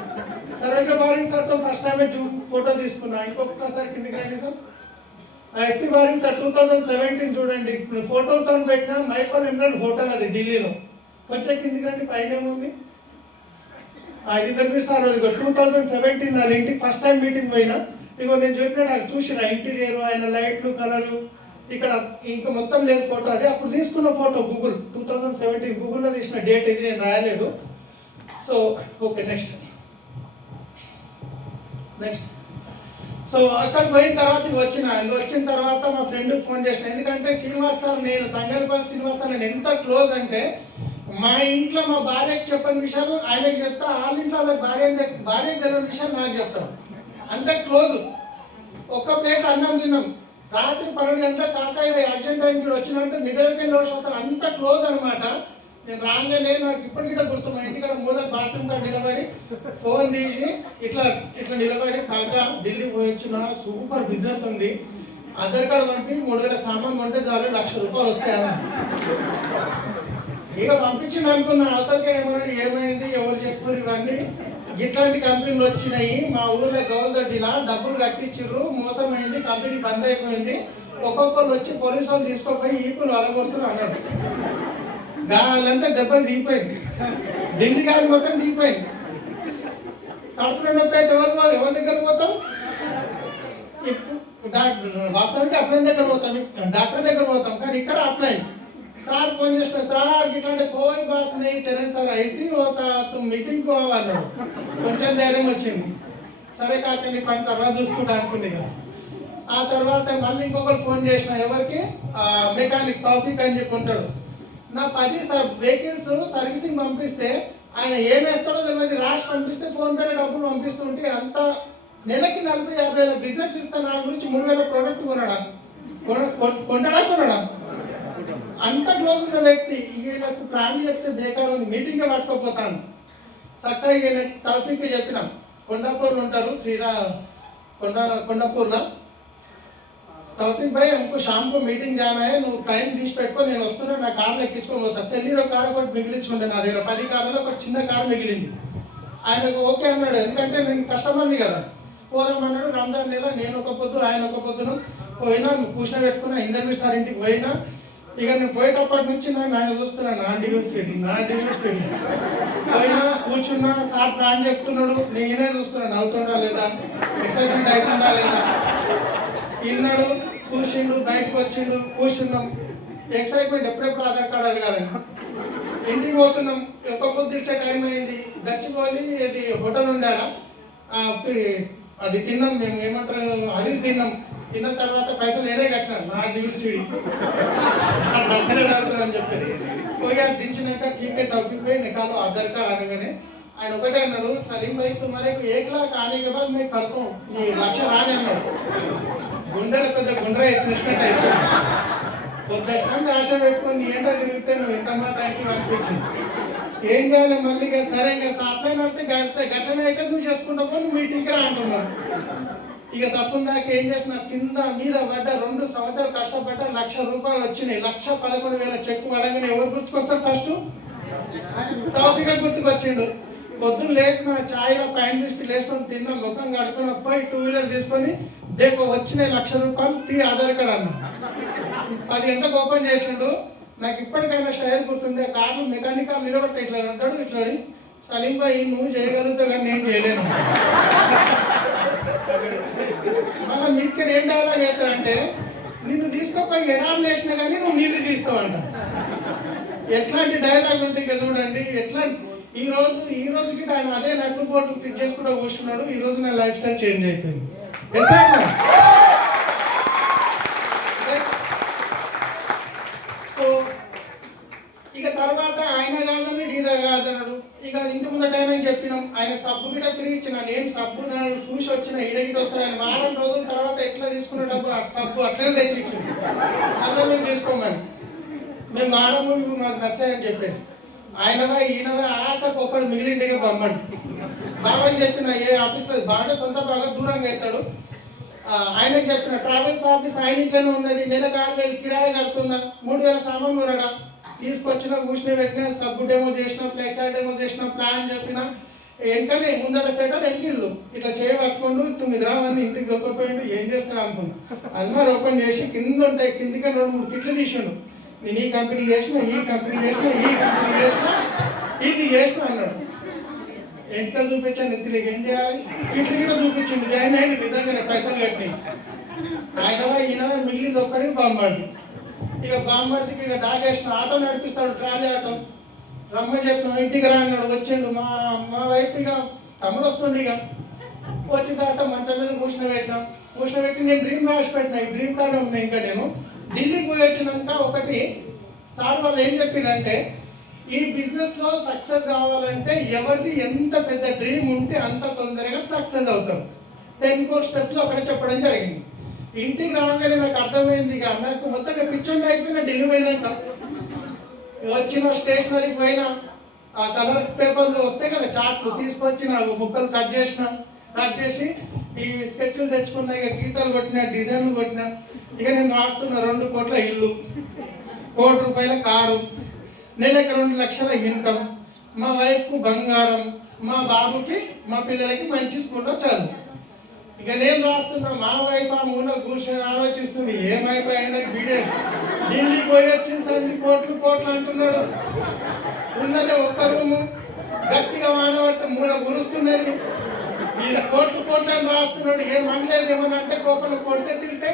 సరిగ్గా బారింగ్ సార్తో ఫస్ట్ టైమే జూమ్ ఫోటో తీసుకున్నా. ఇంకొకసారి కిందికి రండి సార్. ఎస్పీ బారింగ్ సార్ 2017 చూడండి, ఫోటోతో పెట్టిన మైపల్ ఎమరాల్డ్ హోటల్ అది ఢిల్లీలో. కొంచెం కిందికి రండి, పైన ఏముంది అది ఇంటర్వ్యూ సార్. అది 2017 వాళ్ళ ఇంటికి ఫస్ట్ టైం మీటింగ్ పోయినా. ఇగో నేను చెప్పిన నాకు చూసిరా ఇంటీరియర్, ఆయన లైట్లు, కలరు, ఇక్కడ ఇంకా మొత్తం లేదు ఫోటో. అది అప్పుడు తీసుకున్న ఫోటో గూగుల్ 2017 గూగుల్లో తీసిన డేట్ ఇది, నేను రాయలేదు. So okay next. సో అక్కడికి పోయిన తర్వాత వచ్చిన తర్వాత మా ఫ్రెండ్కి ఫోన్ చేసిన. ఎందుకంటే శ్రీనివాస్ సార్, నేను తంగేలపల్లి శ్రీనివాస్ సార్ నేను ఎంత క్లోజ్ అంటే మా ఇంట్లో మా భార్యకు చెప్పని విషయాలు ఆయనకు చెప్తా, వాళ్ళ ఇంట్లో వాళ్ళకి భార్యకు తెలియని విషయాలు నాకు చెప్తాను. అంత క్లోజ్. ఒక్క ప్లేట్ అన్నం తిన్నాం, రాత్రి 12 గంటలకు కాకాయ యాక్సిడెంట్ అయింది వచ్చినంటే నిద్రకి లోడ్స్ వస్తారు. అంత క్లోజ్ అనమాట. నేను రాగానే నాకు ఇప్పటికీ గుర్తు, మా ఇంటికాడ మూల బాత్రూమ్ కాడ నిలబడి ఫోన్ తీసి ఇట్లా ఇట్లా నిలబడి, కాక ఢిల్లీ పోయి వచ్చిన సూపర్ బిజినెస్ ఉంది, ఆధార్ కార్డు పంపి 3000 సామాన్ కొంటే చాలు ₹1,00,000 వస్తాయన్న. ఇక పంపించింది అనుకున్న, అవతలకే ఏమన్నాడు, ఏమైంది ఎవరు చెప్పారు ఇవన్నీ, ఇట్లాంటి కంపెనీలు వచ్చినాయి మా ఊర్లో గౌల్దొడ్డిలా, డబ్బులు కట్టించిర్రు, మోసమైంది, కంపెనీ బంద్ అయిపోయింది, ఒక్కొక్కరు వచ్చి పోలీసు వాళ్ళు తీసుకోపోయి ఈపులు అలగొడుతున్నారు అన్నాడు. గాలంతా దెబ్బలు దిగిపోయింది, ఢిల్లీ గాలి మొత్తం దిగిపోయింది. కడుపులో నొప్పి అయితే ఎవరి దగ్గర పోతాం? వాస్తవానికి అప్లైన్ దగ్గర పోతాం, డాక్టర్ దగ్గర పోతాం, కానీ ఇక్కడ అప్లైన్. సార్ ఫోన్ చేసిన, సార్ ఇట్లాంటి కోయి బాత్ నీ చరణ్ సార్ ఐసీ హోతా తుమ్ మీటింగ్ కో అన్నాడు. కొంచెం ధైర్యం వచ్చింది, సరే కాక నీ పని తర్వాత చూసుకుంటా అనుకుంది. ఆ తర్వాత మళ్ళీ ఇంకొకరు ఫోన్ చేసిన, ఎవరికి, మెకానిక్ తౌఫీక్ అని చెప్పి ఉంటాడు. నా 10 వెహికల్స్ సర్వీసింగ్ పంపిస్తే ఆయన ఏం వేస్తాడో తెలియదు, రాసి పంపిస్తే ఫోన్పేలో డబ్బులు పంపిస్తుంటే అంత నెలకి 40-50 బిజినెస్ ఇస్తా, నా గురించి 3000 ప్రోడక్ట్ కొనడా అంత క్లోజ్ ఉన్న వ్యక్తి. వీళ్ళకు ప్లాన్ చెప్తే బేకార్ ఉంది, మీటింగ్ పట్టుకోపోతాను. చక్కగా తౌఫీక్ చెప్పినాం, కొండాపూర్లో ఉంటారు, కొండాపూర్లో. तौफीक भाई हमको शाम को मीटिंग जाना है, నువ్వు టైం తీసి పెట్టుకో, నేను వస్తున్నా, నా కార్లో ఎక్కించుకొని పోతా. సెల్లీరో కారు ఒకటి మిగిలించుకుంటే నా దగ్గర 10 కార్లలో ఒక చిన్న కారు మిగిలింది. ఆయనకు ఓకే అన్నాడు, ఎందుకంటే నేను కస్టమర్ని కదా. పోదామన్నాడు. రంజాన్ నెల నేను ఒక పొద్దు ఆయన ఒక పొద్దును పోయినా, కూర్చుని పెట్టుకున్నా, ఇంద్రవీర్ సార్ ఇంటికి పోయినా. ఇక నేను పోయేటప్పటి నుంచి ఆయన చూస్తున్నా, నా డివర్సిటీ పోయినా కూర్చున్నా. సార్ ప్లాన్ చెప్తున్నాడు, నేనే చూస్తున్నా, నవ్వుతుండా లేదా, ఎక్సైట్మెంట్ అవుతుందా లేదా. ఇన్నాడు, చూసిండు, బయటకు వచ్చిండు, కూర్చున్నాం. ఎక్సైట్మెంట్ ఎప్పుడెప్పుడు ఆధార్ కార్డు అడగాలని. ఇంటికి పోతున్నాం, ఒక పొద్దు ఇచ్చే టైం అయింది. గచ్చిపోలి ఇది హోటల్ ఉండాడ, అది తిన్నాం. మేము ఏమంటారు, హరీస్ తిన్నాం. తిన్న తర్వాత పైసలు నేనే కట్టినాను, నా డ్యూసిటీ డబ్బులు అడుగుతుంది అని చెప్పేసి పోయి అది దించినాక ఠీకే తౌఫీక్ భాయ్ నికాలో ఆధార్ కార్డు అనగానే ఆయన ఒకటే అన్నాడు, సలీం భాయ్ తుమారే 1 लाख आने के बाद मैं करता हूँ, నీ 1,00,000 రాని అన్నాడు. గుండెలు పెద్ద గుండ్ర ఎత్తినట్టు అయిపోయింది. కొద్దిసార్లు ఆశ పెట్టుకొని ఏంటో తిరిగితే నువ్వు ఇంత మాట అంటే అనిపించింది. ఏం చేయాలి మళ్ళీ, ఇక సరే ఇక అప్లై నడితే గట్టనే అయితే నువ్వు చేసుకుంటావు, నువ్వు మీటింగ్కి రా అంటున్నారు. ఇక సప్పున్ దాకా ఏం చేసిన, కింద మీద పడ్డ, 2 సంవత్సరాలు కష్టపడ్డ, ₹1,00,000 వచ్చినాయి. 1,11,000 చెక్ పడగానే ఎవరు గుర్తుకొస్తారు? ఫస్ట్ తౌఫీక్ గుర్తుకొచ్చిండు. పొద్దున్న లేచిన ఛాయ్లో ప్యాంట్ బిస్కెట్ వేసుకొని తిన్నా, ముఖం కడుక్కున్న, పోయి 2 వీలర్ తీసుకొని దేకో వచ్చినాయి ₹1,00,000 తీ ఆధార్ కార్డు అన్న. 10 గంటలకు ఓపెన్ చేసిండు. నాకు ఇప్పటికైనా స్టైల్ గుర్తుంది, ఆ కార్లు మెకానిక్ కార్లు నిలబడితే ఇట్లా అంటాడు, ఇట్లాడి, సలీం భాయ్ నువ్వు చేయగలుగుతావు కానీ నేను చేయలేను. మళ్ళీ మీకే ఏం డైలాగ్ వేస్తారంటే, నిన్ను తీసుకోపోయి ఎడాలు వేసినా కానీ నువ్వు నీళ్లు తీస్తావు అంట. ఎట్లాంటి డైలాగ్ ఉంటే ఇక చూడండి. ఎట్లా ఈ రోజుకి ఆయన అదే నట్లు బోట్లు ఫిట్ చేసుకుంటూ కూర్చున్నాడు. ఈ రోజు నా లైఫ్ స్టైల్ చేంజ్ అయిపోయింది. సో ఇక తర్వాత ఆయన కాదని డీదా కాదన్నాడు. ఇక ఇంటి ముందట ఆయన చెప్పినాం, ఆయనకు సబ్బు గిట ఫ్రీ ఇచ్చిన. నేను సబ్బు చూసి వచ్చిన, ఈడగిట వస్తాడు. ఆయన వారం రోజుల తర్వాత ఎట్లా తీసుకున్న డబ్బు సబ్బు అట్లనే తెచ్చిచ్చిండు. అలా మేము తీసుకోమని, మేము వాడము, ఇవి మాకు నచ్చాయని చెప్పేసి. ఆయనవా ఈయనవా ఆఖరికి ఒక్కడు మిగిలింటిగా బొమ్మడు. బాగా చెప్పిన, ఏ ఆఫీసర్ బాగా సొంత బాగా దూరంగా ఎత్తాడు. ఆయనకు చెప్పిన, ట్రావెల్స్ ఆఫీస్ ఆయన ఇంట్లోనే ఉన్నది, నెలకు 6,000 కిరాయి కడుతున్నా, 3,000 సామాన్లు కొనడా, తీసుకొచ్చిన, కూర్చుని పెట్టిన, సబ్బు డెమో చేసిన, ఫ్లెక్సైడ్ డెమో చేసిన, ప్లాన్ చెప్పిన. వెంటనే ముందట సెటర్ ఎంకిళ్ళు ఇట్లా చేయబట్టుకోండు, 9 రావని ఇంటికి దొరికిపోయిండు. ఏం చేస్తాడు అనుకున్నా, అల్మార్ ఓపెన్ చేసి కింద ఉంటాయి, కిందికి 2-3 కిట్లు తీసిండు. నేను ఈ కంపెనీ చేసిన, ఈ కంపెనీ చేసిన, ఈ కంపెనీ చేసిన, ఇన్ని చేసిన అన్నాడు. ఎంటికలు చూపించాను, నెత్తికి ఏం చేయాలి, కిట్లు కూడా చూపించింది. జాయిన్ అయ్యింది, నిజంగానే పైసలు కట్టినాయి. ఆయనవా ఈయనవా మిగిలింది ఒక్కడికి బామ్మర్ది. ఇక బామ్మర్దికి ఇక డాగేసిన, ఆటో నడిపిస్తాడు, ట్రాలీ ఆటో. రమ్మని చెప్పిన, ఇంటికి రా అన్నాడు. వచ్చిండు. మా వైఫ్ ఇక తమ్ముడు వస్తుండే. ఇక వచ్చిన తర్వాత మంచం మీద కూర్చోబెట్టి నేను డ్రీమ్ రాసి పెట్టిన. ఈ డ్రీమ్ కార్డు ఉన్నాయి. ఇంకా నేను ఢిల్లీకి పోయి వచ్చినాక ఒకటి సార్ వాళ్ళు ఏం చెప్పారంటే, ఈ బిజినెస్లో సక్సెస్ కావాలంటే ఎవరిది ఎంత పెద్ద డ్రీమ్ ఉంటే అంత తొందరగా సక్సెస్ అవుతారు. 10 కోర్ స్టెప్స్లో అక్కడ చెప్పడం జరిగింది. ఇంటికి రాగానే నాకు అర్థమైంది, ఇక నాకు మొత్తంగా పిచ్చోండి అయిపోయిన. ఢిల్లీ పోయినాక వచ్చిన స్టేషనరీకి పోయినా ఆ కలర్ పేపర్లు వస్తాయి కదా చార్ట్లు తీసుకొచ్చి నాకు ముక్కలు కట్ చేసి ఈ స్కెచ్లు తెచ్చుకున్నా, ఇక గీతాలు కొట్టిన, డిజైన్లు కొట్టిన. ఇక నేను రాస్తున్న 2 కోట్ల ఇల్లు, 1 కోటి రూపాయల కారు, నెలకు 2 లక్షల ఇన్కమ్, మా వైఫ్కు బంగారం, మా బాబుకి మా పిల్లలకి మంచి స్కూల్లో చదువు. ఇక నేను రాస్తున్నా, మా వైఫ్ ఆ మూల కూర్చొని ఆలోచిస్తుంది ఏమైపోయినా వీడే ఢిల్లీ పోయి వచ్చేసరికి కోట్లు అంటున్నాడు. ఉన్నదే 1 రూము, గట్టిగా వానబడితే మూల గురుస్తున్నది. ఈయన కోట్లు అని రాస్తున్నాడు. ఏమనలేదు, ఏమని అంటే కోపంలో కొడితే తిడితే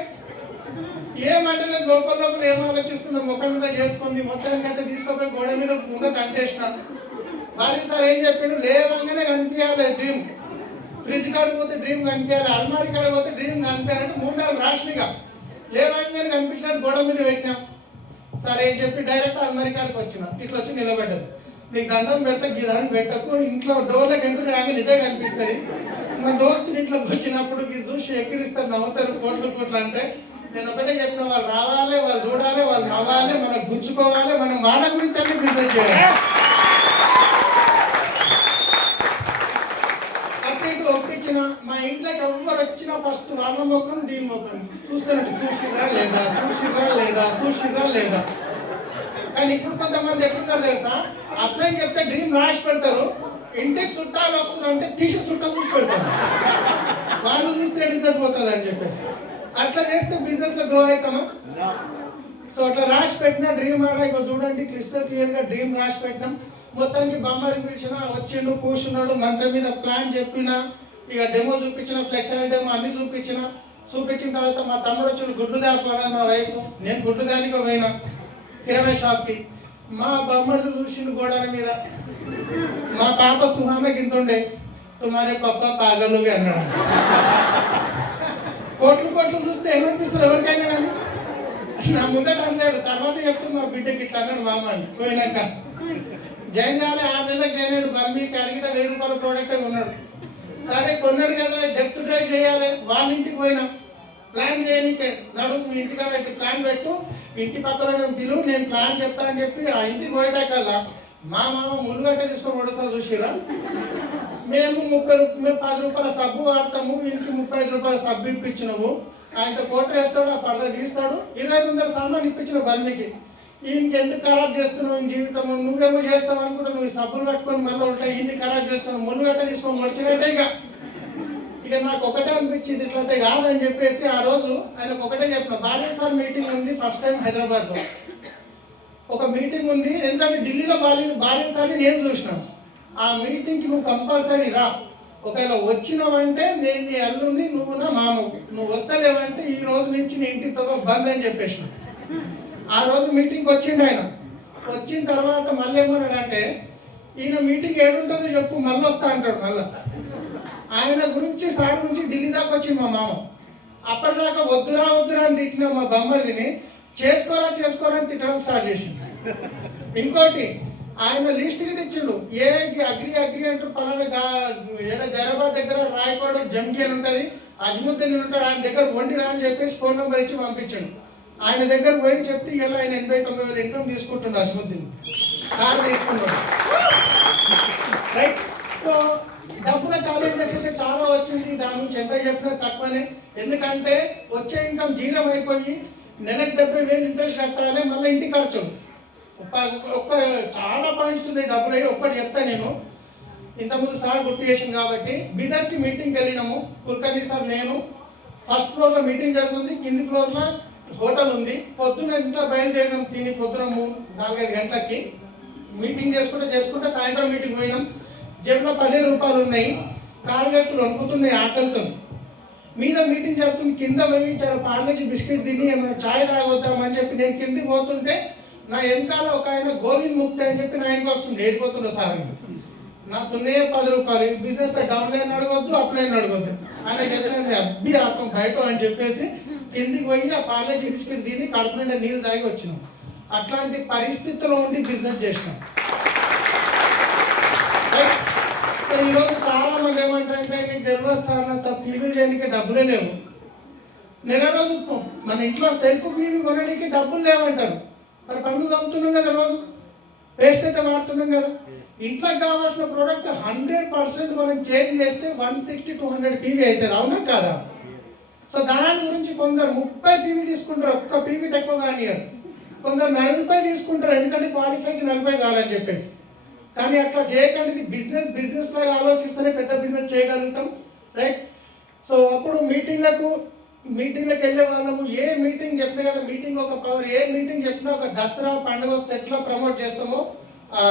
ఏమంటలేదు. లోపల ఏం ఆలోచిస్తుందో ముఖం మీద చేసుకుంది. మొత్తానికి అయితే తీసుకుపోయి గోడ మీద ముందు అంటేసిన. భార్య సార్ ఏం చెప్పిండు, లేవంగానే కనిపించాలి డ్రీమ్, ఫ్రిడ్జ్ కాడికి పోతే డ్రీమ్ కనిపించాలి, అల్మారీ కాడికి పోతే డ్రీమ్ కనిపించాలంటే 3 నాలుగు రాష్నిగా లేవంగానే కనిపించినట్టు గోడ మీద పెట్టినా. సరే ఏం చెప్పి డైరెక్ట్ అల్మారీ కాడికి వచ్చిన. ఇట్లా వచ్చి నిలబడ్డది. నీకు దండం పెడతా గిదాన్ని పెట్టకు, ఇంట్లో డోర్లకు ఎంటర్ కాగానే ఇదే కనిపిస్తుంది. మా దోస్తులు ఇంట్లోకి వచ్చినప్పుడు మీరు చూసి ఎక్కిరిస్తారు, నవ్వుతారు కోట్లు అంటే నేను ఒకటే చెప్పిన, వాళ్ళు రావాలి, వాళ్ళు చూడాలి, వాళ్ళు నవ్వాలి, మనం గుచ్చుకోవాలి, మనం వాళ్ళ గురించి అన్ని బిజినెస్ చేయాలి. అటు ఇటు ఒప్పించిన మా ఇంట్లోకి ఎవరు వచ్చినా ఫస్ట్ వాళ్ళ మొక్కను దీని మొక్కను చూస్తున్నట్టు చూసిర్రా లేదా. కానీ ఇప్పుడు కొంతమంది ఎట్లున్నారు తెలుసా, అప్లై చెప్తే డ్రీమ్ రాసి పెడతారు, ఇంటికి చుట్టాలు వస్తున్నారు అంటే తీసి చుట్టాలు చూసి పెడతారు, వాళ్ళు చూస్తే ఎడికి సరిపోతుంది అని చెప్పేసి. అట్లా చేస్తే బిజినెస్ లో గ్రో అవుతామా? సో అట్లా రాసి పెట్టిన డ్రీమ్ ఆడ ఇక చూడండి క్లిస్టర్ క్లియర్ గా డ్రీమ్ రాసి పెట్టినాం. మొత్తానికి బొమ్మని పిలిచిన, వచ్చిండు, కూర్చున్నాడు, మంచం మీద ప్లాన్ చెప్పిన, ఇక డెమో చూపించిన, ఫ్లెక్సర్ డెమో అన్ని చూపించిన తర్వాత మా తమ్ముడు వచ్చి గుడ్లు తేపాలి, మా వైఫ్, నేను గుడ్లు దానికి పోయినా కిరాణా షాప్కి. మా బొమ్మడితో చూసిండు గోడల మీద, మా పాప సుహాన గింతుండే, తుమారే పప్ప పాగలుగా అన్నాడు. కోట్లు చూస్తే ఏమనిపిస్తుంది ఎవరికైనా కానీ. నా ముందట అన్నాడు, తర్వాత చెప్తుంది మా బిడ్డకి ఇట్లా అన్నాడు మామ అని. పోయినాక జాయిన్ కావాలి, 6 నెలలకు జాయిన్ అయ్యాడు. బర్మీకి అడిగిన 1000 రూపాయల ప్రోడక్ట్ కొన్నాడు. సరే కొన్నాడు కదా, డెప్త్ డ్రైవ్ చేయాలి, వాళ్ళ ఇంటికి పోయినా ప్లాన్ చేయనికే. నడు ఇంటికి పెట్టి ప్లాన్ పెట్టు, ఇంటి పక్కన పిలువు, నేను ప్లాన్ చెప్తా అని చెప్పి ఆ ఇంటికి పోయేటాకల్లా మా మామ ముళ్ళుగట్ట తీసుకొని పడుతా చూసిరా. మేము 10 రూపాయల సబ్బు వాడతాము, వీనికి 35 రూపాయల సబ్బు ఇప్పించినవు. ఆయనతో కోటర్ వేస్తాడు, ఆ పడద తీస్తాడు, 2500 సామాన్ ఇప్పించిన బర్మీకి. ఈయనకి ఎందుకు ఖరాబ్ చేస్తున్నావు ఈ జీవితం, నువ్వేమో చేస్తావు అనుకుంటా, నువ్వు సబ్బులు పట్టుకొని మళ్ళీ ఉంటాయి, ఈయన్ని ఖరాబ్ చేస్తున్నావు, ముళ్ళుగట్ట తీసుకొని వచ్చినట్టే. ఇక నాకు ఒకటే అనిపించింది, ఇట్లయితే కాదని చెప్పేసి ఆ రోజు ఆయనకు ఒకటే చెప్పిన, భార్య సార్ మీటింగ్ ఉంది ఫస్ట్ టైం హైదరాబాద్లో. ఒక మీటింగ్ ఉంది, ఎందుకంటే ఢిల్లీలో భార్య సార్ని నేను చూసినాను. ఆ మీటింగ్కి నువ్వు కంపల్సరీ రా, ఒకవేళ వచ్చినావంటే నేను నీ అల్లుని, నువ్వు నా మామవు, నువ్వు వస్తలేవంటే ఈ రోజు నుంచి నీ ఇంటితో బంద్ అని చెప్పేసిన. ఆ రోజు మీటింగ్కి వచ్చిండు ఆయన. వచ్చిన తర్వాత మళ్ళీ ఏమన్నాడంటే, ఈయన మీటింగ్ ఏడుంటుందో చెప్పు, మళ్ళీ వస్తా అంటాడు. మళ్ళీ ఆయన గురించి సార్ గురించి ఢిల్లీ దాకా వచ్చింది మా మామ. అప్పటిదాకా వద్దురా అని తిట్టిన మా బొమ్మడిని చేసుకోరా అని తిట్టడం స్టార్ట్ చేసిండు. ఇంకోటి, ఆయన లిస్ట్ గిట్ ఇచ్చిండు, ఏ అగ్రి అంటారు పలానా జైరాబాద్ దగ్గర రాయకోడ జంగి అని ఉంటుంది, అజ్ముద్దీన్ ఉంటాడు, ఆయన దగ్గర వండిరా అని చెప్పేసి ఫోన్ నెంబర్ ఇచ్చి పంపించాడు. ఆయన దగ్గర పోయి చెప్తే ఇలా ఆయన 89,000 ఇన్కమ్ తీసుకుంటుంది. అజ్ముద్దీన్ కారు తీసుకున్నాడు. రైట్. సో డబ్బుల ఛాలెంజెస్ అయితే చాలా వచ్చింది, దాని నుంచి ఎంత చెప్పినా తక్కువనే. ఎందుకంటే వచ్చే ఇన్కమ్ 0 అయిపోయి నెలకు 70,000 ఇంట్రెస్ట్ కట్టాలి, మళ్ళీ ఇంటి ఖర్చులు. చాలా పాయింట్స్ ఉన్నాయి డబ్బులు అయ్యి. ఒక్కటి చెప్తా నేను, ఇంతకుముందు సార్ గుర్తు చేసింది కాబట్టి. బీదర్కి మీటింగ్కి వెళ్ళినాము, కుల్కర్ణి సార్ నేను. ఫస్ట్ ఫ్లోర్లో మీటింగ్ జరుగుతుంది, కింది ఫ్లోర్లో హోటల్ ఉంది. పొద్దున్న ఇంట్లో బయలుదేరినాం, తిని పొద్దున 4-5 గంటలకి మీటింగ్ చేసుకుంటే సాయంత్రం మీటింగ్ పోయినాం. జేబులో 10 రూపాయలు ఉన్నాయి, కాలు రెక్కలు వణుకుతున్నాయి ఆకలితో. మీద మీటింగ్ జరుగుతుంది, కింద పోయి చాలా పార్లేజీ బిస్కెట్ తిని ఏమైనా ఛాయ్ తాగొద్దామని చెప్పి నేను కిందికి పోతుంటే నా వెనకాల ఒక ఆయన గోవింద్ ముక్తి అని చెప్పి నా ఆయనకు వస్తుంది. ఏడిపోతుండే సార్, నాకున్నే 10 రూపాయలు, బిజినెస్ డౌన్లైన్ అడగొద్దు, అప్లైన్ అడగొద్దు. ఆయన చెప్పిన అబ్బి రాత్రం బయట అని చెప్పేసి కిందికి పోయి ఆ పార్లేజీ బిస్కెట్ తిని కడుపు నిండా నీళ్ళు తాగి వచ్చినాం. అట్లాంటి పరిస్థితుల్లో ఉండి బిజినెస్ చేసినాం. సో ఈరోజు చాలా మంది ఏమంటారంటే, నీకు తెలియదు సార్, నా టీవీలు చేయడానికి డబ్బులే లేవు. నెల రోజు మన ఇంట్లో సెల్ఫ్ టీవీ కొనడానికి డబ్బులు లేవంటారు. మరి పండుగ అమ్ముతున్నాం కదా రోజు, పేస్ట్ అయితే వాడుతున్నాం కదా. ఇంట్లోకి కావాల్సిన ప్రోడక్ట్ 100% మనం చేంజ్ చేస్తే 160-200 పీవీ అవుతుంది, అవునా కాదా? సో దాని గురించి కొందరు 30 పీవీ తీసుకుంటారు, ఒక్క పీవీ ఎక్కువ కానియరు. కొందరు 40 తీసుకుంటారు, ఎందుకంటే క్వాలిఫైకి 40 చాలని చెప్పేసి. కానీ అట్లా చేయకండి, ఇది బిజినెస్ లాగా ఆలోచిస్తేనే పెద్ద బిజినెస్ చేయగలుగుతాం, రైట్? సో అప్పుడు మీటింగ్లకు వెళ్ళే వాళ్ళము, ఏ మీటింగ్ చెప్పినా కదా, మీటింగ్ ఒక పవర్. ఏ మీటింగ్ చెప్పినా ఒక దసరా పండుగ వస్తే ఎట్లా ప్రమోట్ చేస్తామో,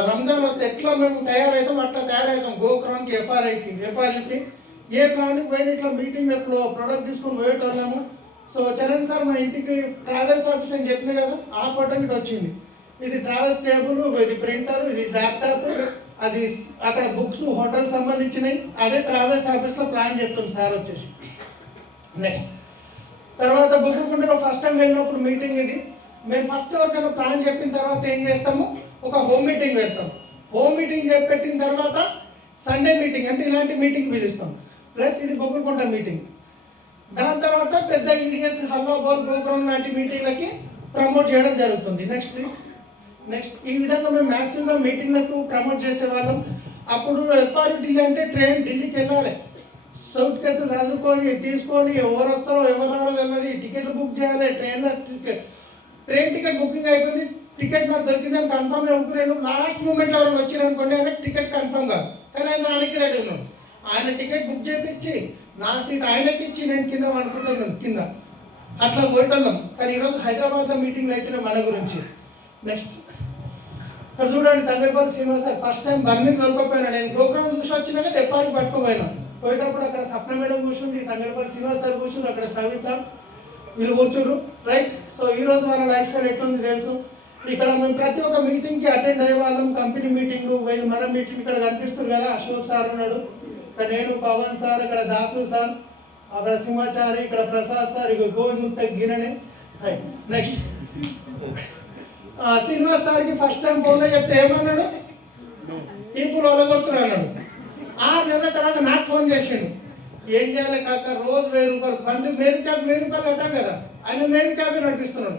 రంజాన్ వస్తే ఎట్లా మేము తయారవుతాం అట్లా తయారవుతాం. గోక్రాన్కి, ఎఫ్ఆర్యూకి ఏ ప్లాన్కి పోయిన ఇట్లా మీటింగ్లో ప్రొడక్ట్ తీసుకొని పోయేటోళ్ళము. సో చరణ్ సార్ మా ఇంటికి ట్రావెల్స్ ఆఫీస్ అని చెప్పిన కదా, ఆ ఫోటో ఇటు వచ్చింది. ఇది ట్రావెల్స్ టేబుల్, ఇది ప్రింటర్, ఇది ల్యాప్టాప్, అది అక్కడ బుక్స్ హోటల్ సంబంధించినవి. అదే ట్రావెల్స్ ఆఫీస్లో ప్లాన్ చెప్తుంది సార్ వచ్చేసి. నెక్స్ట్ తర్వాత బుక్కుకుంటలో ఫస్ట్ టైం వెళ్ళినప్పుడు మీటింగ్ ఇది. మేము ఫస్ట్ ఎవరికైనా ప్లాన్ చెప్పిన తర్వాత ఏం చేస్తాము, ఒక హోమ్ మీటింగ్ పెడతాం. హోమ్ మీటింగ్ పెట్టిన తర్వాత సండే మీటింగ్ అంటే ఇలాంటి మీటింగ్ పిలుస్తాం. ప్లస్ ఇది బొగ్గుకుంట మీటింగ్. దాని తర్వాత పెద్ద ఈడిఎస్, హల్లాబాద్, గోకురం లాంటి మీటింగ్లకి ప్రమోట్ చేయడం జరుగుతుంది. Next please. నెక్స్ట్ ఈ విధంగా మేము మ్యాసివ్గా మీటింగ్లకు ప్రమోట్ చేసేవాళ్ళం. అప్పుడు ఎఫ్ఆర్యూటీ అంటే ట్రైన్ ఢిల్లీకి వెళ్ళాలి, సౌత్ కేసులు చదువుకొని తీసుకొని ఎవరు వస్తారో ఎవరు రారో తెలియదు, టికెట్లు బుక్ చేయాలి. ట్రైన్ టికెట్ బుకింగ్ అయిపోయింది, టికెట్ నాకు దొరికింది అని కన్ఫర్మ్ అవ్వలేదు. లాస్ట్ మూమెంట్లో ఎవరైనా వచ్చారు అనుకోండి, ఆయన టికెట్ కన్ఫర్మ్ కాదు, కానీ ఆయన రానికి రెడీ ఉన్నాడు. ఆయన టికెట్ బుక్ చేయించి నా సీట్ ఆయనకి ఇచ్చి నేను కింద అనుకుంటున్నాను కింద, అట్లా పోయేటోళ్ళం. కానీ ఈరోజు హైదరాబాద్లో మీటింగ్లు అయితే మన గురించి. నెక్స్ట్ ఇక్కడ చూడండి, Tangepalli Srinivas sir first time burning దొరకపోయినా, నేను గోకురం చూసి వచ్చినాక తెప్పారికి పట్టుకోపోయినా. పోయేటప్పుడు అక్కడ సప్న మేడం కూర్చుంది, తంగేపల్లి శ్రీనివాస్ సార్ కూర్చుండ్రు, అక్కడ సవిత వీళ్ళు కూర్చుండ్రు, రైట్? సో ఈరోజు వాళ్ళ లైఫ్ స్టైల్ ఎట్లుంది తెలుసు. ఇక్కడ మేము ప్రతి ఒక్క మీటింగ్కి అటెండ్ అయ్యే వాళ్ళం. కంపెనీ మీటింగ్లు, మన మీటింగ్ ఇక్కడ కనిపిస్తారు కదా, అశోక్ సార్ ఉన్నాడు, ఇక్కడ నేను, పవన్ సార్, ఇక్కడ దాసు సార్, అక్కడ సింహాచారి, ఇక్కడ ప్రసాద్ సార్, ఇక గోవింద్ ముక్త గిరణి, రైట్? నెక్స్ట్ శ్రీనివాస్ సార్కి ఫస్ట్ టైం ఫోన్లో చెప్తే ఏమన్నాడు, పీపుల్ ఒలగొడుతున్నారు అన్నాడు. 6 నెలల తర్వాత నాకు ఫోన్ చేసిండు, ఏం చేయాలి కాక, రోజు 1000 రూపాయలు బండి మేరు క్యాబ్ 1000 రూపాయలు కట్టాలి కదా, ఆయన మేరు క్యాబే నడిపిస్తున్నాడు.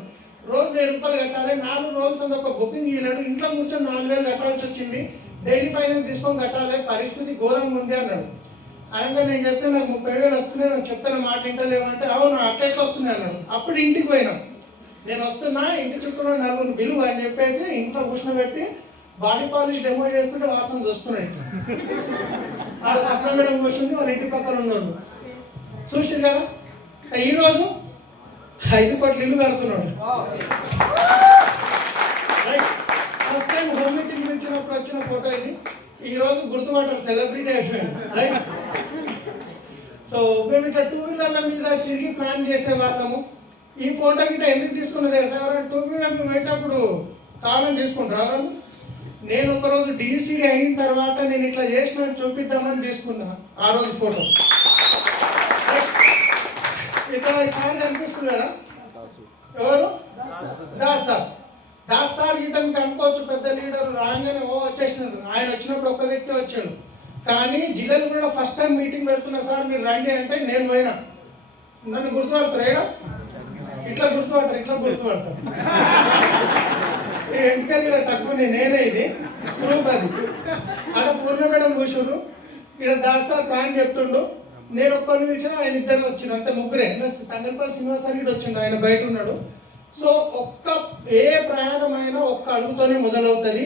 రోజు 1000 రూపాయలు కట్టాలి, 4 రోజులు ఒక బుకింగ్ ఇవ్వనాడు, ఇంట్లో కూర్చొని 4000 కట్టాల్సి వచ్చింది, డైలీ ఫైనాన్స్ తీసుకొని కట్టాలి, పరిస్థితి ఘోరంగా ఉంది అన్నాడు. అనగా నేను చెప్పిన నాకు 30,000 వస్తున్నాయి, నాకు చెప్తాను మాట ఇంటలేమంటే, అవును అట్లా వస్తున్నాయి అన్నాడు. అప్పుడు ఇంటికి పోయినాం, నేను వస్తున్నా, ఇంటి చుట్టూ 4 విలువ అని చెప్పేసి ఇంట్లో కూర్చోబెట్టి బాడీ పాలిష్ డెమో చేస్తుంటే వాసన చూస్తున్నాడు. ఆడ సప్న మేడం కూర్చుంది, వాళ్ళ ఇంటి పక్కన ఉన్నారు, చూసారు కదా. ఈరోజు 5 కోట్ల ఇల్లు కడుతున్నాడు, right? First time home meeting వచ్చినప్పుడు వచ్చిన ఫోటో ఇది. ఈరోజు గుర్తుపట్టారు, సెలబ్రిటీ అయిపోయాడు, రైట్? సో మేము ఇట్లా 2 వీలర్ల మీద తిరిగి ప్లాన్ చేసే వాళ్ళము. ఈ ఫోటో గిట్ట ఎందుకు తీసుకున్నది తెలుసా? ఎవరైనా 2 వీలర్ మేము పోయేటప్పుడు కావాలని తీసుకుంటారు ఎవరన్నా? నేను ఒకరోజు డిసిడి అయిన తర్వాత నేను ఇట్లా చేసిన చూపిద్దామని తీసుకున్నా ఆ రోజు ఫోటో. ఇట్లా సార్ కనిపిస్తుంది కదా, ఎవరు? దాస్ సార్ గిట్ట మీకు అనుకోవచ్చు, పెద్ద లీడర్, రాగానే వచ్చేసినారు. ఆయన వచ్చినప్పుడు ఒక వ్యక్తి వచ్చాడు, కానీ జిల్లాలో కూడా ఫస్ట్ టైం మీటింగ్ పెడుతున్నా సార్ మీరు రండి అంటే నేను పోయినా. నన్ను గుర్తుపడతారు ఏడా? ఇట్లా గుర్తుపడతారు ఎందుకంటే ఇక్కడ తక్కువ నేనే, ఇది ప్రూఫ్. అది అక్కడ పూర్ణ మేడం కూర్చున్నారు, ఇక్కడ దాస్ సార్ ప్లాన్ చెప్తుండు, నేను ఒక్కరిని పిలిచిన, ఆయన 2 వచ్చిండు, అంతే 3. తంగేపల్లి శ్రీనివాస్ సార్ ఇటు వచ్చిండు, ఆయన బయట ఉన్నాడు. సో ఏ ప్రయాణమైనా ఒక్క అడుగుతోనే మొదలవుతుంది.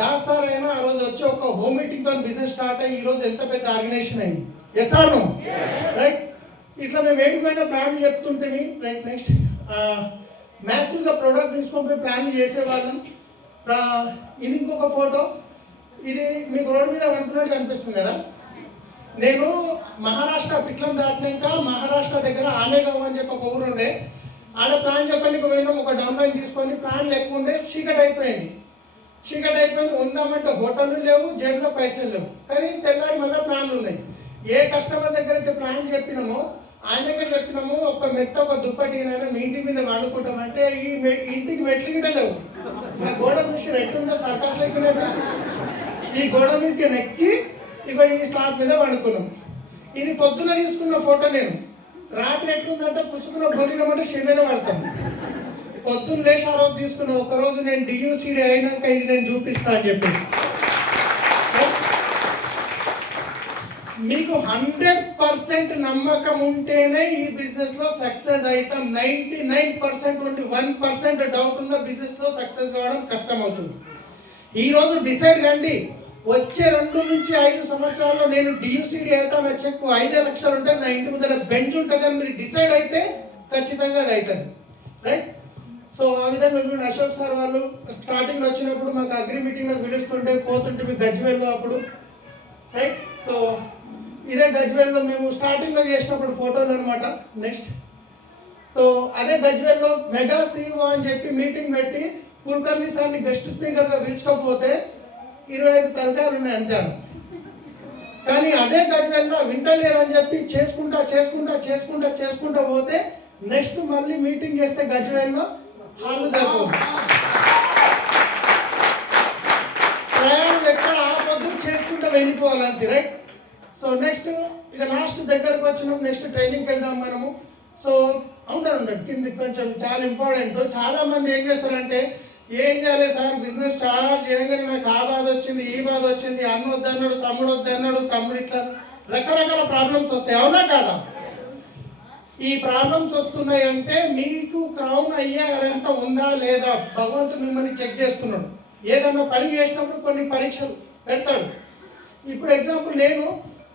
దాస్ సార్ అయినా ఆ రోజు వచ్చి ఒక హోమ్ మీటింగ్తో బిజినెస్ స్టార్ట్ అయ్యి ఈరోజు ఎంత పెద్ద ఆర్గనైజేషన్ అయింది. Yes or no? రైట్? ఇట్లా మేము ఏడిపోయినా ప్లాన్ చెప్తుంటే, రైట్? నెక్స్ట్ మ్యాసివ్గా ప్రోడక్ట్ తీసుకొని పోయి ప్లాన్ చేసేవాళ్ళం. ఇది ఇంకొక ఫోటో, ఇది మీకు రోడ్డు మీద పడుతున్నట్టు కనిపిస్తుంది కదా. నేను మహారాష్ట్ర పిట్లం దాటినాక మహారాష్ట్ర దగ్గర ఆనేగావ్ అని చెప్పి ఒక ఊరు ఉండే, ఆడ ప్లాన్ చెప్పడానికి పోయినాం. ఒక డౌన్ లైన్ తీసుకొని ప్లాన్లు ఎక్కువ ఉండే, చీకటి అయిపోయింది. ఉందామంటే హోటళ్ళు లేవు, జేబులో పైసలు లేవు, కానీ తెల్లారి మళ్ళీ ప్లాన్లు ఉన్నాయి. ఏ కస్టమర్ దగ్గర అయితే ప్లాన్ చెప్పినామో ఆయనకే చెప్పినాము, ఒక మెత్త ఒక దుప్పటి మీ ఇంటి మీద వాడుకుంటామంటే ఈ ఇంటికి మెట్లు గిట్ట లేవు. ఆ గోడ చూసి ఎట్లుందో సర్కస్ లెక్కినట్టు ఈ గోడ మీదకి నెక్కి ఇగో ఈ స్లాబ్ మీద వండుకున్నాం. ఇది పొద్దున తీసుకున్న ఫోటో. నేను రాత్రి ఎట్లుందంటే పుచ్చుకున్న బొరినమంటే షెడ్లోనే పడతాం. పొద్దున్న లేచి ఆ రోజు తీసుకున్న ఒకరోజు నేను డియూసీడీ అయినాక ఇది నేను చూపిస్తా అని చెప్పేసి మీకు 100% నమ్మకం ఉంటేనే ఈ బిజినెస్ లో సక్సెస్ అవుతాం. 99% ఉండి 1% డౌట్ ఉన్న బిజినెస్ లో సక్సెస్ కావడం కష్టం అవుతుంది. ఈ రోజు డిసైడ్ కండి, వచ్చే 2 నుంచి 5 సంవత్సరాల్లో నేను డియూసీడీ అయితే నా చెక్ 5 లక్షలు ఉంటుంది, నా ఇంటి ముందర బెంచ్ ఉంటుంది అని మీరు డిసైడ్ అయితే ఖచ్చితంగా అది అవుతుంది. రైట్? సో ఆ విధంగా చూడండి, అశోక్ సార్ వాళ్ళు స్టార్టింగ్లో వచ్చినప్పుడు మాకు అగ్రి మీటింగ్లో పిలుస్తుంటే పోతుంటే గజ్వేల్లో అప్పుడు. రైట్? సో ఇదే గజ్వేల్లో మేము స్టార్టింగ్లో చేసినప్పుడు ఫోటోలు అనమాట. నెక్స్ట్ సో అదే గజ్వేల్లో మెగా సీఈఓ అని చెప్పి మీటింగ్ పెట్టి కుల్కర్ణి సార్ని గెస్ట్ స్పీకర్గా పిలుచుకోకపోతే 25 తలకాయలు ఉన్నాయి అంతే. కానీ అదే గజ్వేల్లో వింటలేరు అని చెప్పి చేసుకుంటా పోతే నెక్స్ట్ మళ్ళీ మీటింగ్ చేస్తే గజ్వేల్లో హాళ్ళు సరిపోదు. ప్రయాణం ఎక్కడ ఆపొద్దు, చేసుకుంటూ వెళ్ళిపోవాలంతే. రైట్? సో నెక్స్ట్ ఇక లాస్ట్ దగ్గరకు వచ్చినాం. నెక్స్ట్ ట్రైనింగ్కి వెళ్దాం మనము. సో ఉండదు కింద కొంచెం చాలా ఇంపార్టెంట్. చాలా మంది ఏం చేస్తారంటే, ఏం చేయాలి సార్ బిజినెస్ స్టార్ట్ చేయగానే నాకు ఆ బాధ వచ్చింది, ఈ బాధ వచ్చింది, అన్న వద్దన్నాడు, తమ్ముడు వద్దన్నాడు, తమ్ముడు ఇట్లా రకరకాల ప్రాబ్లమ్స్ వస్తాయి. అవునా కాదా? ఈ ప్రాబ్లమ్స్ వస్తున్నాయి అంటే మీకు క్రౌన్ అయ్యే అర్హత ఉందా లేదా భగవంతుడు మిమ్మల్ని చెక్ చేస్తున్నాడు. ఏదన్నా పని చేసినప్పుడు కొన్ని పరీక్షలు పెడతాడు. ఇప్పుడు ఎగ్జాంపుల్, నేను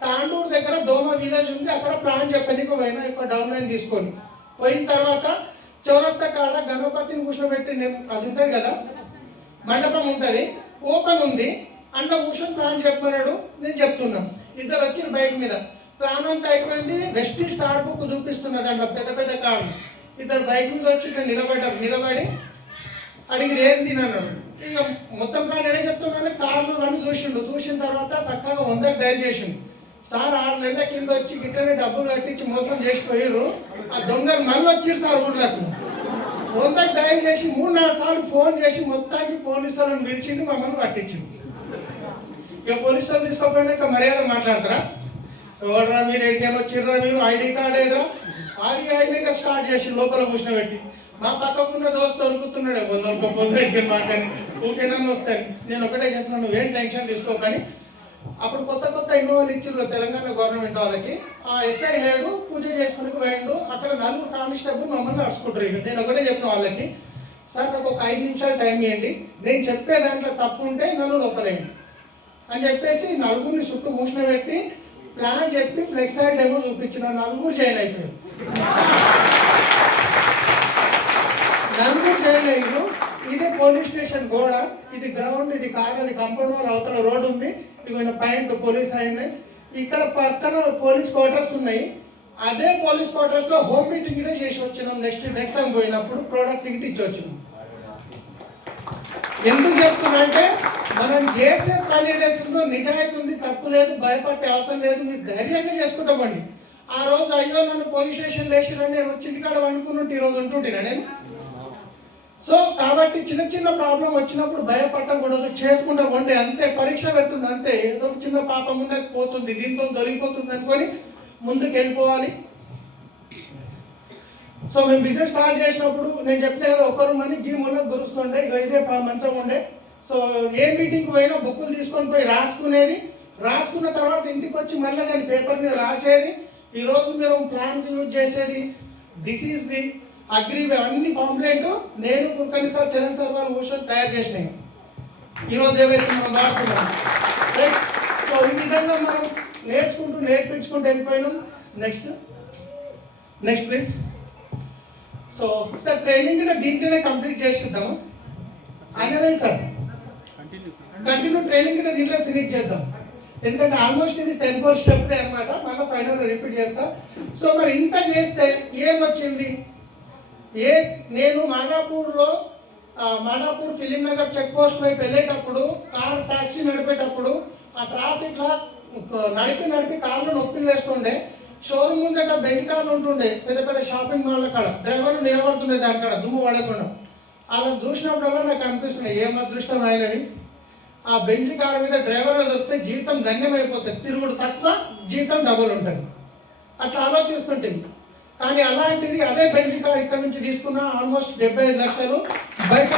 తాండూరు దగ్గర దోమ విలేజ్ ఉంది, అక్కడ ప్లాన్ చెప్పడానికి పోయినా ఎక్కువ డౌన్ లైన్ తీసుకొని పోయిన తర్వాత చౌరస్తా కాడ గణపతిని కూర్చోబెట్టి, నేను అది ఉంటుంది కదా మండపం ఉంటుంది, ఓపెన్ ఉంది, అందులో కూర్చొని ప్లాన్ చెప్పమన్నాడు. నేను చెప్తున్నాను, ఇద్దరు వచ్చిన బైక్ మీద ప్లాన్ అంతా అయిపోయింది. వెస్ట్ స్టార్ బుక్ చూపిస్తున్నది దాంట్లో పెద్ద పెద్ద కార్లు. ఇద్దరు బైక్ మీద వచ్చి ఇక్కడ నిలబడి అడిగి ఏం తినన్నాడు. ఇక మొత్తం ప్లాన్ ఏడే చెప్తాం కానీ కార్లు అన్నీ చూసిన తర్వాత చక్కగా 100కి డైల్ చేసిండు. సార్ 6 నెలల కింద వచ్చి గిట్టనే డబ్బులు కట్టించి మోసం చేసిపోయారు, ఆ దొంగలు మళ్ళీ వచ్చిరు సార్ ఊర్లకు. 100కి డైల్ చేసి 3-4 సార్లు ఫోన్ చేసి మొత్తానికి పోలీసులను పిలిచిండు, మమ్మల్ని పట్టించిండు. ఇక పోలీసులు తీసుకోపోయినాక మర్యాద మాట్లాడతారా? ఎవడరా మీరు, ఎడికైనా వచ్చిర్రా మీరు, ఐడి కార్డ్ ఏదరా అది అయినాక స్టార్ట్ చేసి లోపల కూర్చోబెట్టి మా పక్కకున్న దోస్తు దొరుకుతున్నాడు, పొందొరికి మాకని ఊకేనన్నా వస్తాయి. నేను ఒకటే చెప్తున్నాను, నువ్వేం టెన్షన్ తీసుకోకని. అప్పుడు కొత్త ఇన్నోవాలు ఇచ్చారు తెలంగాణ గవర్నమెంట్ వాళ్ళకి. ఆ ఎస్ఐ లేడు, పూజ చేసుకుని పోయిండు. అక్కడ 4 కానిస్టేబుల్ మమ్మల్ని నడుచుకుంటారు. ఇక నేను ఒకటే చెప్పిన వాళ్ళకి, సార్ నాకు ఒక 5 నిమిషాలు టైం ఇవ్వండి, నేను చెప్పే దాంట్లో తప్పు ఉంటే నన్ను లోపలేయండి అని చెప్పేసి 4గురిని చుట్టూ కూర్చోబెట్టి ప్లాన్ చెప్పి ఫ్లెక్స్ సైడ్ డెమో చూపించిన. 4 జాయిన్ అయిపోయారు. 4 జాయిన్ అయ్యారు. ఇదే పోలీస్ స్టేషన్ గోడ, ఇది గ్రౌండ్, ఇది కార్, అది కాంపౌండ్ వాల్, అవతల రోడ్ ఉంది. ఇక పాయింట్ పోలీస్ ఆయన, ఇక్కడ పక్కన పోలీస్ క్వార్టర్స్ ఉన్నాయి. అదే పోలీస్ క్వార్టర్స్ లో హోమ్ మీటింగ్ కూడా చేసి వచ్చినాం. నెక్స్ట్ టైం పోయినప్పుడు ప్రోడక్ట్ టికెట్ ఇచ్చి వచ్చినాం. ఎందుకు చెప్తున్నా అంటే, మనం చేసే పని ఏదైతుందో నిజాయితీ ఉంది, తప్పు లేదు, భయపడే అవసరం లేదు, మీరు ధైర్యంగా చేసుకుంటామండి. ఆ రోజు అయ్యో నన్ను పోలీస్ స్టేషన్ లేచిరని నేను వచ్చి ఇంటికాడ వండుకున్నట్టు ఈ రోజు ఉంటుంటేనా నేను? సో కాబట్టి చిన్న ప్రాబ్లం వచ్చినప్పుడు భయపడకూడదు, చేసుకుంటా ఉండే అంతే. పరీక్ష పెడుతుంది అంతే, ఏదో ఒక చిన్న పాపం ఉన్నది పోతుంది, దీంతో దొరికిపోతుంది అనుకొని ముందుకు వెళ్ళిపోవాలి. సో మేము బిజినెస్ స్టార్ట్ చేసినప్పుడు నేను చెప్పిన కదా, ఒక్కరు మనీ గీ ముళ్ళకు గురుస్తుండే, ఇదే మంచం ఉండే. సో ఏ మీటింగ్కి పోయినా బుక్కులు తీసుకొని పోయి రాసుకునేది, రాసుకున్న తర్వాత ఇంటికి వచ్చి మళ్ళీ దాన్ని పేపర్ మీద రాసేది. ఈరోజు మీరు ప్లాన్ యూజ్ చేసేది డిసీజ్ది, అగ్రి, అన్ని పాంప్లెంట్ నేను కుల్కర్ణి సార్, చరణ్ సార్ వాళ్ళు కూర్చొని తయారు చేసినాయి. ఈరోజు ఏవైతే మనం వాడుతున్నాం. సో ఈ విధంగా మనం నేర్పించుకుంటూ వెళ్ళిపోయినాం. Next please. So sir training కూడా దీంట్లోనే కంప్లీట్ చేసిద్దాము. అలాగే సార్ కంటిన్యూ ట్రైనింగ్ కూడా దీంట్లో ఫినిష్ చేద్దాం. ఎందుకంటే ఆల్మోస్ట్ ఇది 10 కోర్స్ చెప్తే అనమాట, మళ్ళీ ఫైనల్ రిపీట్ చేస్తా. సో మరి ఇంత చేస్తే ఏమొచ్చింది? నేను మాదాపూర్ ఫిలిం నగర్ చెక్ పోస్ట్ వైపు వెళ్ళేటప్పుడు కార్ ట్యాక్సీ నడిపేటప్పుడు ఆ ట్రాఫిక్ లా నడిపి కార్లు నొప్పిలు వేస్తుండే. షోరూమ్ ముందట బెంచ్ కార్లు ఉంటుండే, పెద్ద షాపింగ్ మాల్ కాడ డ్రైవర్లు నిలబడుతుండే దాని కాడ దుమ్ము పడకుండా. అలా చూసినప్పుడల్లా నాకు అనిపిస్తున్నాయి, ఏం అదృష్టం అయినది. ఆ బెంచ్ కార్ మీద డ్రైవర్గా దొరికితే జీవితం ధన్యమైపోతుంది, తిరుగుడు తక్కువ, జీతం డబుల్ ఉంటుంది. అట్లా ఆలోచిస్తుంటే కానీ అలాంటిది అదే బెంజ్ కార్ ఇక్కడ నుంచి తీసుకున్న ఆల్మోస్ట్ 75 లక్షలు బయట